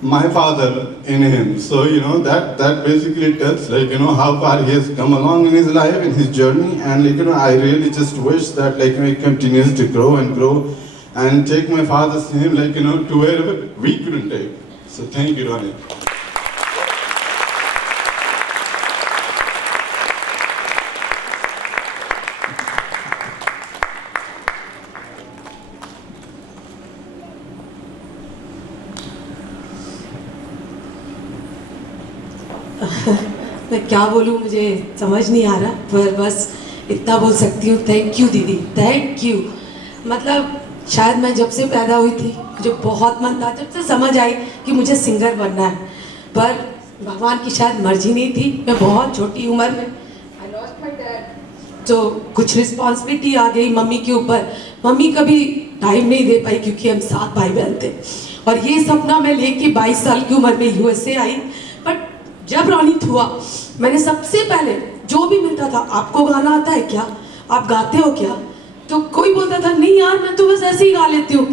my father in him. So, that basically tells like, how far he has come along in his life, in his journey. And like, I really just wish that like, he continues to grow and grow and take my father's name like, to wherever we couldn't take. So thank you, Ronit. मैं क्या बोलूँ, मुझे समझ नहीं आ रहा, पर बस इतना बोल सकती हूँ, थैंक यू दीदी, थैंक यू। मतलब शायद मैं जब से पैदा हुई थी मुझे बहुत मन था, जब से समझ आई कि मुझे सिंगर बनना है, पर भगवान की शायद मर्जी नहीं थी। मैं बहुत छोटी उम्र में आई लॉस्ट माय डैड, तो कुछ रिस्पॉन्सिबिलिटी आ गई मम्मी के ऊपर। मम्मी कभी टाइम नहीं दे पाई क्योंकि हम 7 भाई बहन थे, और ये सपना मैं लेके 22 साल की उम्र में यूएसए आई। बट जब रोनित हुआ, मैंने सबसे पहले जो भी मिलता था, आपको गाना आता है क्या, आप गाते हो क्या, तो कोई बोलता था नहीं यार मैं तो बस ऐसे ही गा लेती हूँ,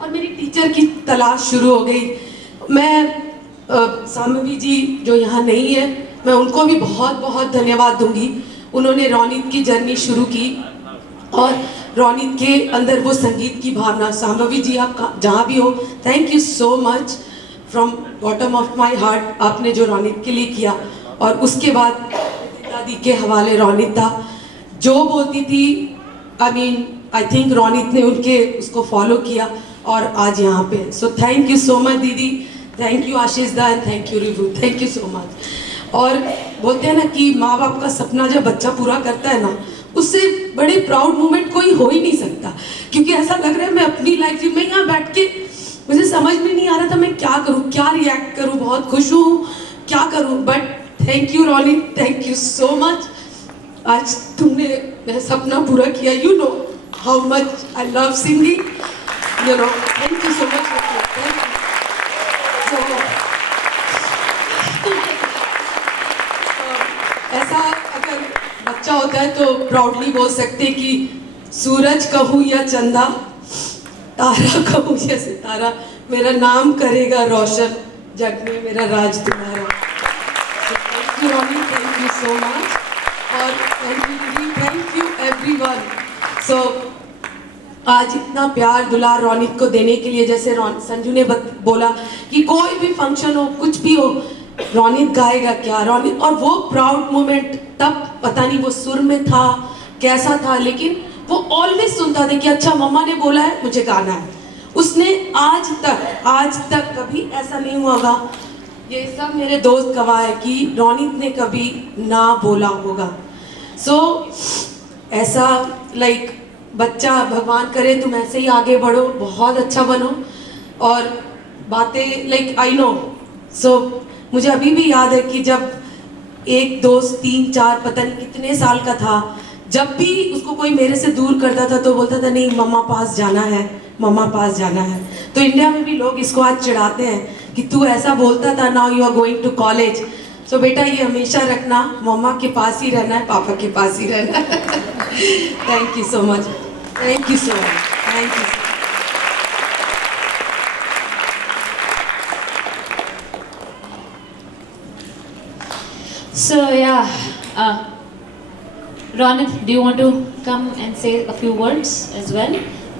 और मेरी टीचर की तलाश शुरू हो गई। मैं सामवी जी जो यहाँ नहीं है, मैं उनको भी बहुत बहुत धन्यवाद दूंगी। उन्होंने रोनित की जर्नी शुरू की, और रोनित के अंदर वो संगीत की भावना। सामवी जी आप जहाँ भी हो, thank you so much from bottom of my heart, आपने जो रोनित के लिए किया। और उसके बाद दादी के हवाले रोनित था, जो बोलती थी, आई थिंक रोनित ने उसको फॉलो किया और आज यहाँ पे। So thank you so much didi, thank you Ashish da, and thank you Ribhu, thank you so much. और बोलते हैं ना कि माँ बाप का सपना जब बच्चा पूरा करता है ना, उससे बड़े प्राउड मोमेंट कोई हो ही नहीं सकता, क्योंकि ऐसा लग रहा है मैं अपनी लाइफ में यहाँ बैठ के मुझे समझ में नहीं आ रहा था मैं क्या करूँ, क्या रिएक्ट करूँ, बहुत खुश हूँ, क्या करूँ। But thank you Ronit, thank you so much. आज तुमने मेरा सपना पूरा किया। You know how much I love singing, thank you so much. ऐसा अगर बच्चा होता है तो प्राउडली बोल सकते कि सूरज कहूँ या चंदा, तारा कहूँ या सितारा, मेरा नाम करेगा रोशन, जग में मेरा राज तुम्हारा। Thank you Ronnie, thank you so much, और थैंक यू एवरीवन। सो आज इतना प्यार दुलार रोनित को देने के लिए, जैसे संजू ने बोला कि कोई भी फंक्शन हो, कुछ भी हो, रोनित गाएगा क्या, रोनित। और वो प्राउड मोमेंट तब पता नहीं वो सुर में था कैसा था, लेकिन वो ऑलवेज सुनता था कि अच्छा मम्मा ने बोला है मुझे गाना है। उसने आज तक कभी ऐसा नहीं हुआ होगा, ये सब मेरे दोस्त गवाह है कि रोनित ने कभी ना बोला होगा। सो ऐसा लाइक बच्चा, भगवान करे तुम ऐसे ही आगे बढ़ो, बहुत अच्छा बनो। और बातें लाइक आई नो, सो मुझे अभी भी याद है कि जब एक दोस्त 3-4 पता नहीं कितने साल का था, जब भी उसको कोई मेरे से दूर करता था तो बोलता था नहीं मम्मा पास जाना है, मम्मा पास जाना है। तो इंडिया में भी लोग इसको आज चिढ़ाते हैं कि तू ऐसा बोलता था, now you are going to college. So बेटा ये हमेशा रखना, मम्मा के पास ही रहना है, पापा के पास ही रहना है। Thank you so much, thank you so much, thank you. So yeah, Ronit, do you want to come and say a few words as well?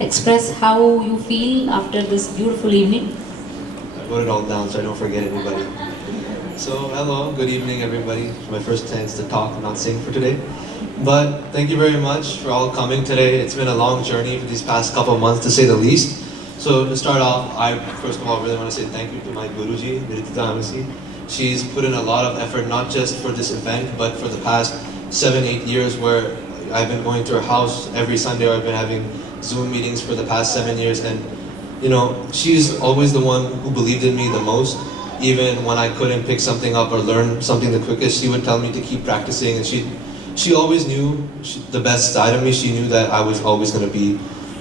Express how you feel after this beautiful evening. I wrote it all down so I don't forget anybody. So hello, good evening everybody. It's my first chance to talk, not sing for today. But thank you very much for all coming today. It's been a long journey for these past couple of months to say the least. So to start off, I first of all really want to say thank you to my Guruji, Nirtita Amasi. She's put in a lot of effort, not just for this event, but for the past 7-8 years where I've been going to her house every Sunday, or I've been having Zoom meetings for the past 7 years. And she's always the one who believed in me the most. Even when I couldn't pick something up or learn something the quickest, she would tell me to keep practicing. And she always knew the best side of me. She knew that I was always going to be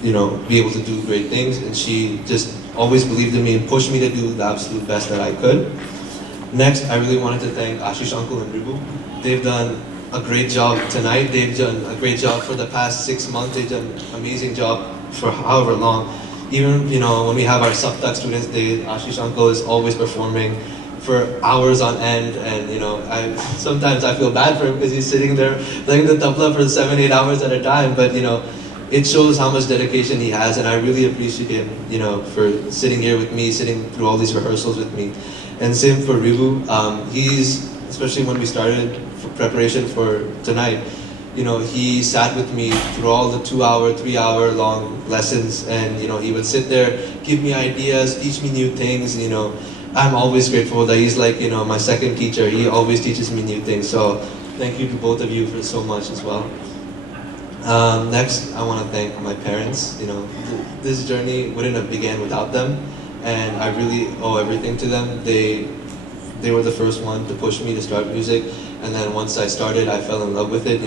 able to do great things. And she just always believed in me and pushed me to do the absolute best that I could. Next, I really wanted to thank Ashish Uncle and Ribu. They've done a great job tonight. They've done a great job for the past 6 months. They've done an amazing job for however long. Even, when we have our Saptak students day, Ashish Uncle is always performing for hours on end, and sometimes I feel bad for him because he's sitting there playing the tabla for 7-8 hours at a time, but it shows how much dedication he has, and I really appreciate him, for sitting here with me, sitting through all these rehearsals with me. And same for Rivu. He's, especially when we started for preparation for tonight, he sat with me through all the 2-hour, 3-hour long lessons, and he would sit there, give me ideas, teach me new things. I'm always grateful that he's like my second teacher. He always teaches me new things. So thank you to both of you for so much as well. Next, I want to thank my parents. This journey wouldn't have began without them, and I really owe everything to them. They were the first one to push me to start music, and then once I started, I fell in love with it.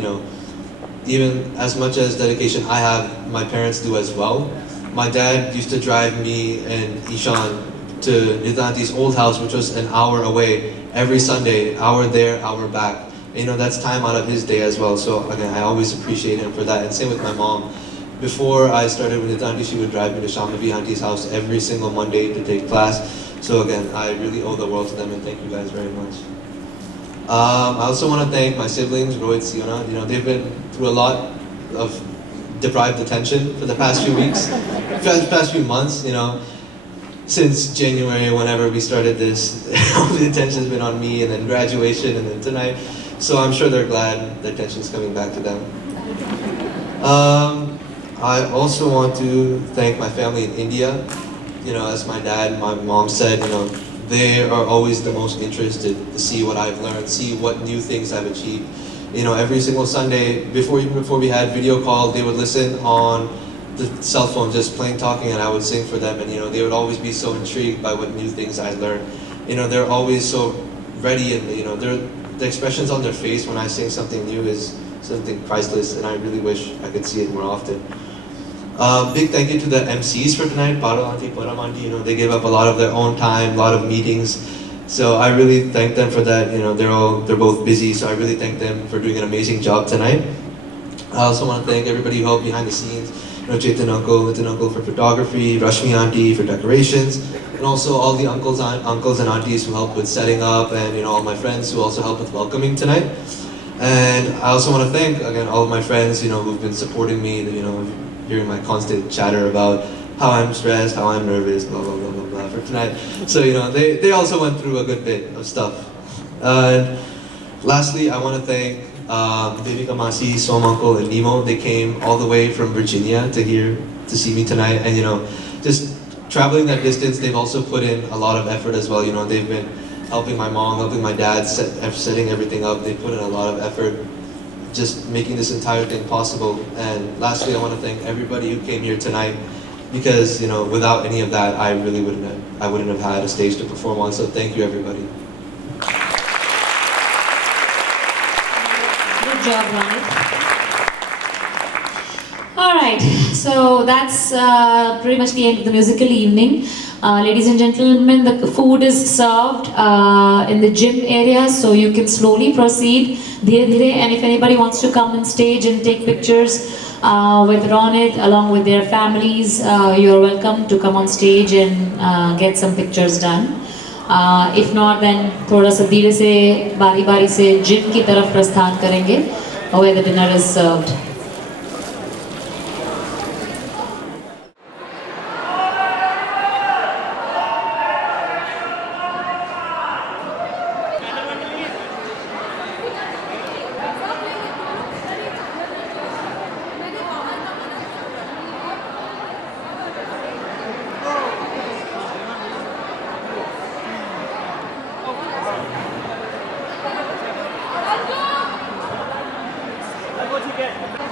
Even as much as dedication I have, my parents do as well. My dad used to drive me and Ishan to Nidanti's old house, which was an hour away, every Sunday, hour there, hour back. That's time out of his day as well. So again, I always appreciate him for that. And same with my mom. Before I started with Nidanti, she would drive me to Shamavi Aunty's house every single Monday to take class. So again, I really owe the world to them, and thank you guys very much. I also want to thank my siblings, Rohit, Siona. They've been through a lot of deprived attention for the past few weeks, past few months, since January, whenever we started this. All the attention's been on me, and then graduation, and then tonight. So I'm sure they're glad the attention's coming back to them. I also want to thank my family in India. As my dad and my mom said, they are always the most interested to see what I've learned, see what new things I've achieved. Every single Sunday, even before we had video call, they would listen on the cell phone, just plain talking, and I would sing for them, and they would always be so intrigued by what new things I learned. They're always so ready, and the expressions on their face when I sing something new is something priceless, and I really wish I could see it more often. Big thank you to the MCs for tonight, Paro Aunty, Param Aunty. They gave up a lot of their own time, a lot of meetings. So I really thank them for that. They're both busy, so I really thank them for doing an amazing job tonight. I also want to thank everybody who helped behind the scenes. Chetan Uncle, Nitin Uncle for photography, Rashmi Aunty for decorations, and also all the uncles and aunties who helped with setting up, and all my friends who also helped with welcoming tonight. And I also want to thank again all of my friends, who've been supporting me, hearing my constant chatter about how I'm stressed, how I'm nervous, blah blah blah blah blah for tonight. So they also went through a good bit of stuff. And lastly, I want to thank Devika Masi, Som Uncle, and Nemo. They came all the way from Virginia to see me tonight, and just traveling that distance, they've also put in a lot of effort as well. They've been helping my mom, helping my dad, setting everything up. They put in a lot of effort, just making this entire thing possible. And lastly, I want to thank everybody who came here tonight, because without any of that, I really wouldn't have had a stage to perform on. So thank you, everybody. Good job, Ronit. All right, so that's pretty much the end of the musical evening. Ladies and gentlemen, the food is served in the gym area, so you can slowly proceed. Dheere dheere, and if anybody wants to come on stage and take pictures with Ronit along with their families, you're welcome to come on stage and get some pictures done. If not, then थोड़ा सा धीरे से बारी बारी से gym की तरफ प्रस्थान करेंगे, where the dinner is served. What you get?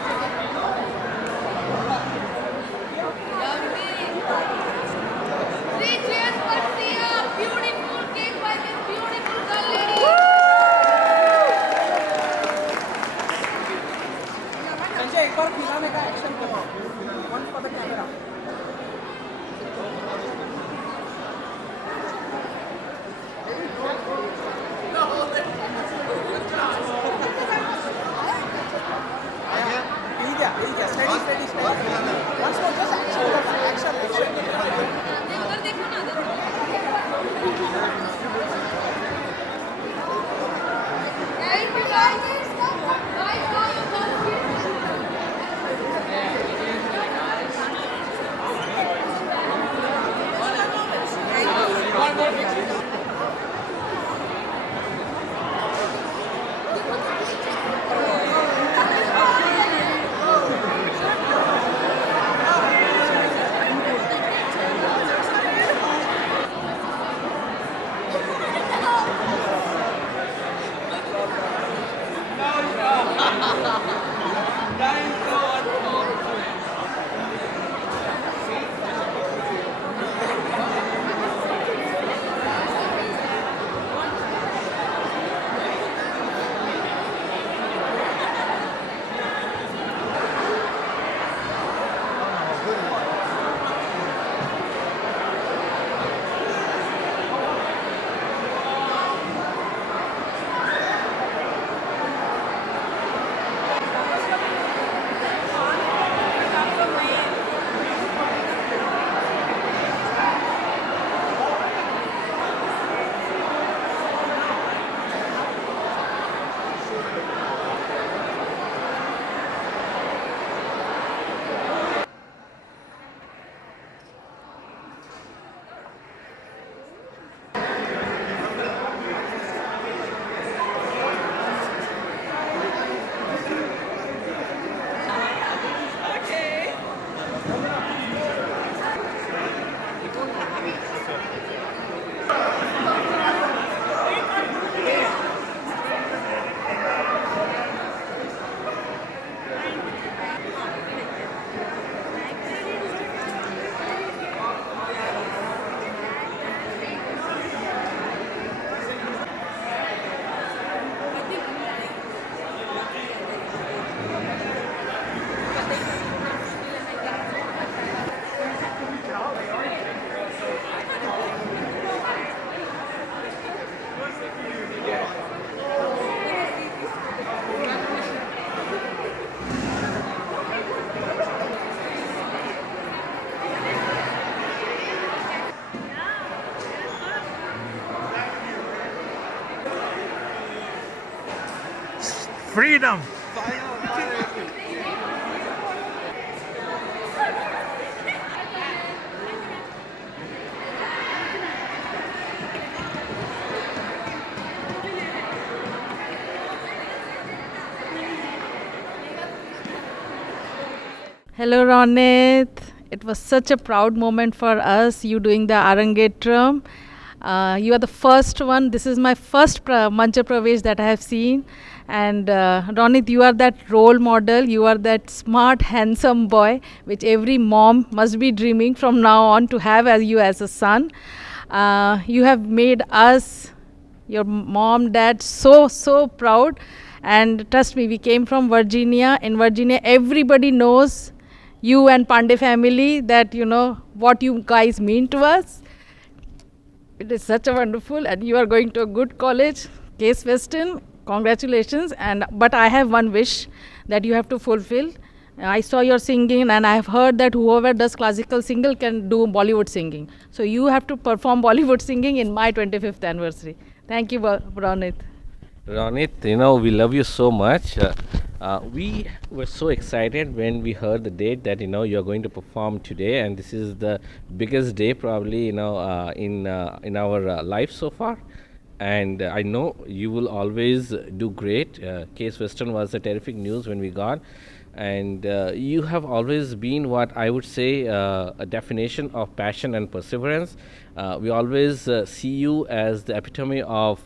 Freedom! Hello, Ronit. It was such a proud moment for us, you doing the Arangetram. You are the first one. This is my first Mancha Pravesh that I have seen. And Ronit, you are that role model. You are that smart, handsome boy, which every mom must be dreaming from now on to have as you as a son. You have made us, your mom, dad, so proud. And trust me, we came from Virginia. In Virginia, everybody knows you and Pandey family, that you know what you guys mean to us. It is such a wonderful, and you are going to a good college, Case Western. Congratulations. But I have one wish that you have to fulfill. I saw your singing, and I have heard that whoever does classical singing can do Bollywood singing. So you have to perform Bollywood singing in my 25th anniversary. Thank you, Ronit. Ronit, we love you so much. We were so excited when we heard the date that you're going to perform today, and this is the biggest day probably in our life so far. And I know you will always do great. Case Western was a terrific news when we got, and you have always been what I would say a definition of passion and perseverance. We always see you as the epitome of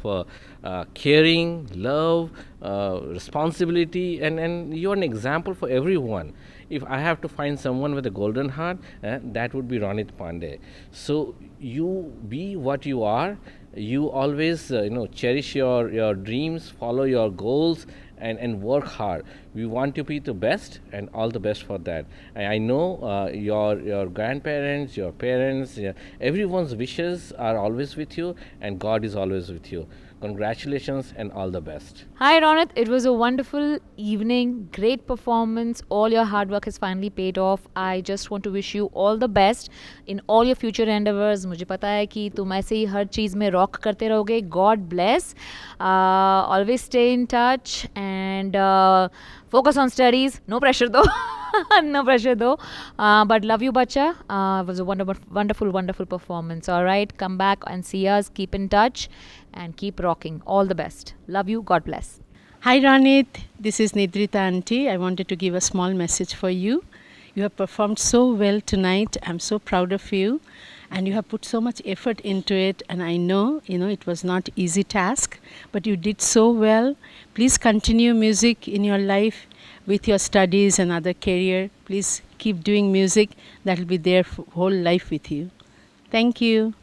caring, love, responsibility, and you're an example for everyone. If I have to find someone with a golden heart, that would be Ronit Pandey. So you be what you are. You always cherish your dreams, follow your goals, and work hard. We want to be the best, and all the best for that. I know your grandparents, your parents, everyone's wishes are always with you, and God is always with you. Congratulations and all the best. Hi Ronit, it was a wonderful evening, great performance. All your hard work has finally paid off. I just want to wish you all the best in all your future endeavors. मुझे पता है कि तुम ऐसे ही हर चीज़ में rock करते रहोगे. God bless. Always stay in touch and focus on studies. No pressure though. No pressure though. But love you, Bacha. It was a wonderful performance. All right, come back and see us. Keep in touch and keep rocking. All the best. Love you. God bless. Hi Ronit, this is Nidrita Auntie. I wanted to give a small message for you. You have performed so well tonight. I'm so proud of you. and you have put so much effort into it, and I know, it was not easy task, but you did so well. Please continue music in your life with your studies and other career. Please keep doing music. That will be there for whole life with you. Thank you.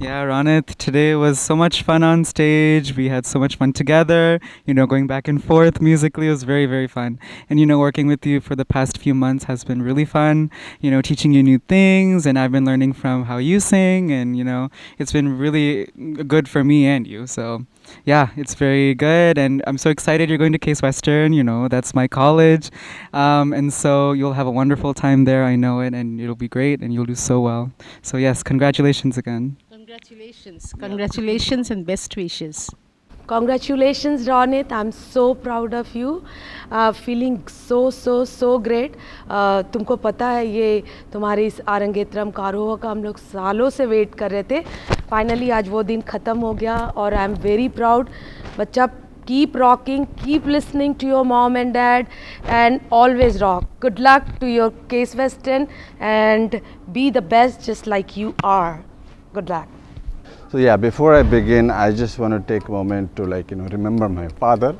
Yeah, Ronit, today was so much fun on stage. We had so much fun together, going back and forth musically. It was very, very fun. And, working with you for the past few months has been really fun, teaching you new things. And I've been learning from how you sing. And, it's been really good for me and you. So, yeah, it's very good. And I'm so excited you're going to Case Western. That's my college. And so you'll have a wonderful time there. I know it. And it'll be great. And you'll do so well. So, yes, congratulations again. Congratulations and best wishes. Congratulations, Ronit. I'm so proud of you. Feeling so great. तुमको पता है ये तुम्हारी इस आरंगेत्रम कारोहा का हम लोग सालों से वेट कर रहे थे. Finally आज वो दिन ख़त्म हो गया और I'm very proud. बच्चा keep rocking, keep listening to your mom and dad, and always rock. Good luck to your Case Western and be the best just like you are. Good luck. So yeah, before I begin, I just want to take a moment to remember my father.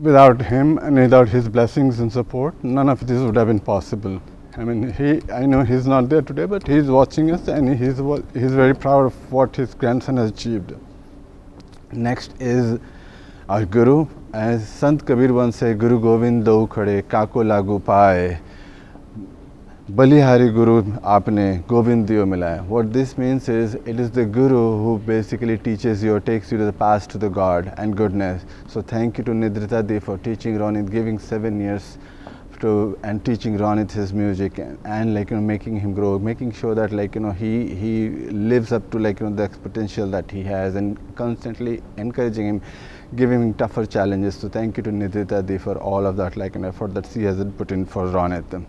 Without him and without his blessings and support, none of this would have been possible. I mean, I know he's not there today, but he's watching us and he's very proud of what his grandson has achieved. Next is our Guru. As Sant Kabir once said, Guru Govind do khade, kako lagu paaye. Balihari Guru aapne Govind diyo milaya. What this means is, it is the Guru who basically teaches you or takes you to the path to the God and goodness. So thank you to Nidrita Di for teaching Ronit, giving 7 years and teaching Ronit his music and making him grow, making sure that he lives up to the potential that he has, and constantly encouraging him, giving him tougher challenges. So thank you to Nidrita Di for all of that an effort that she has put in for Ronit.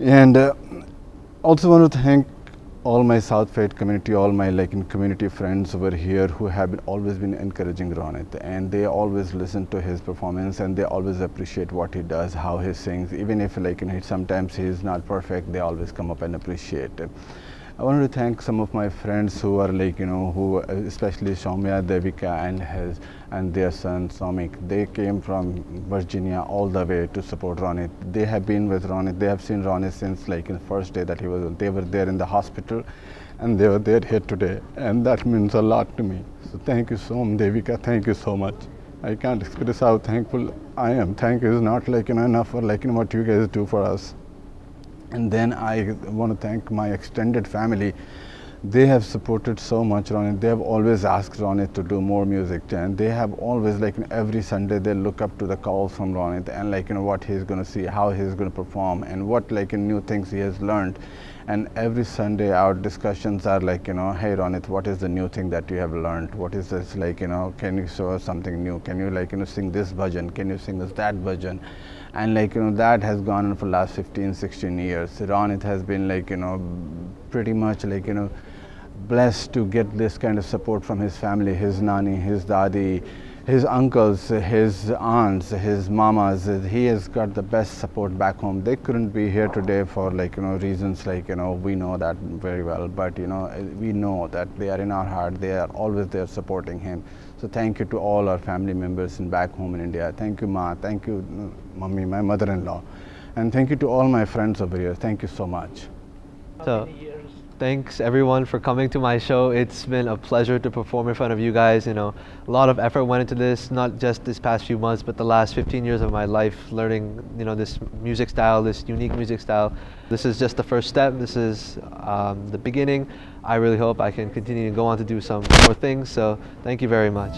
And also want to thank all my South Fayette community, all my community friends over here who have always been encouraging Ronit, and they always listen to his performance and they always appreciate what he does, how he sings, even if sometimes he is not perfect, they always come up and appreciate it. I wanted to thank some of my friends who are who especially Soumya, Devika and their son Somik. They came from Virginia all the way to support Ronit. They have been with Ronit. They have seen Ronit since the first day that they were there in the hospital, and they were there here today, and that means a lot to me. So thank you Devika, thank you so much. I can't express how thankful I am. Thank you is not enough for what you guys do for us. And then I want to thank my extended family. They have supported so much Ronit. They have always asked Ronit to do more music, and they have always every Sunday they look up to the calls from Ronit and what he's going to see, how he's going to perform, and what new things he has learned. And every Sunday our discussions are hey Ronit, what is the new thing that you have learned? What is this can you show us something new? Can you sing this bhajan? Can you sing us that bhajan? And that has gone on for the last 15-16 years. Ronit has been pretty much blessed to get this kind of support from his family, his nani, his dadi, his uncles, his aunts, his mamas. He has got the best support back home. They couldn't be here today for reasons we know that very well, but we know that they are in our heart. They are always there supporting him. So thank you to all our family members back home in India. Thank you Ma, thank you Mummy, my mother-in-law, and thank you to all my friends over here. Thank you so much. So thanks everyone for coming to my show. It's been a pleasure to perform in front of you guys. A lot of effort went into this, not just this past few months, but the last 15 years of my life learning, this music style, this unique music style. This is just the first step. This is the beginning. I really hope I can continue to go on to do some more things. So thank you very much.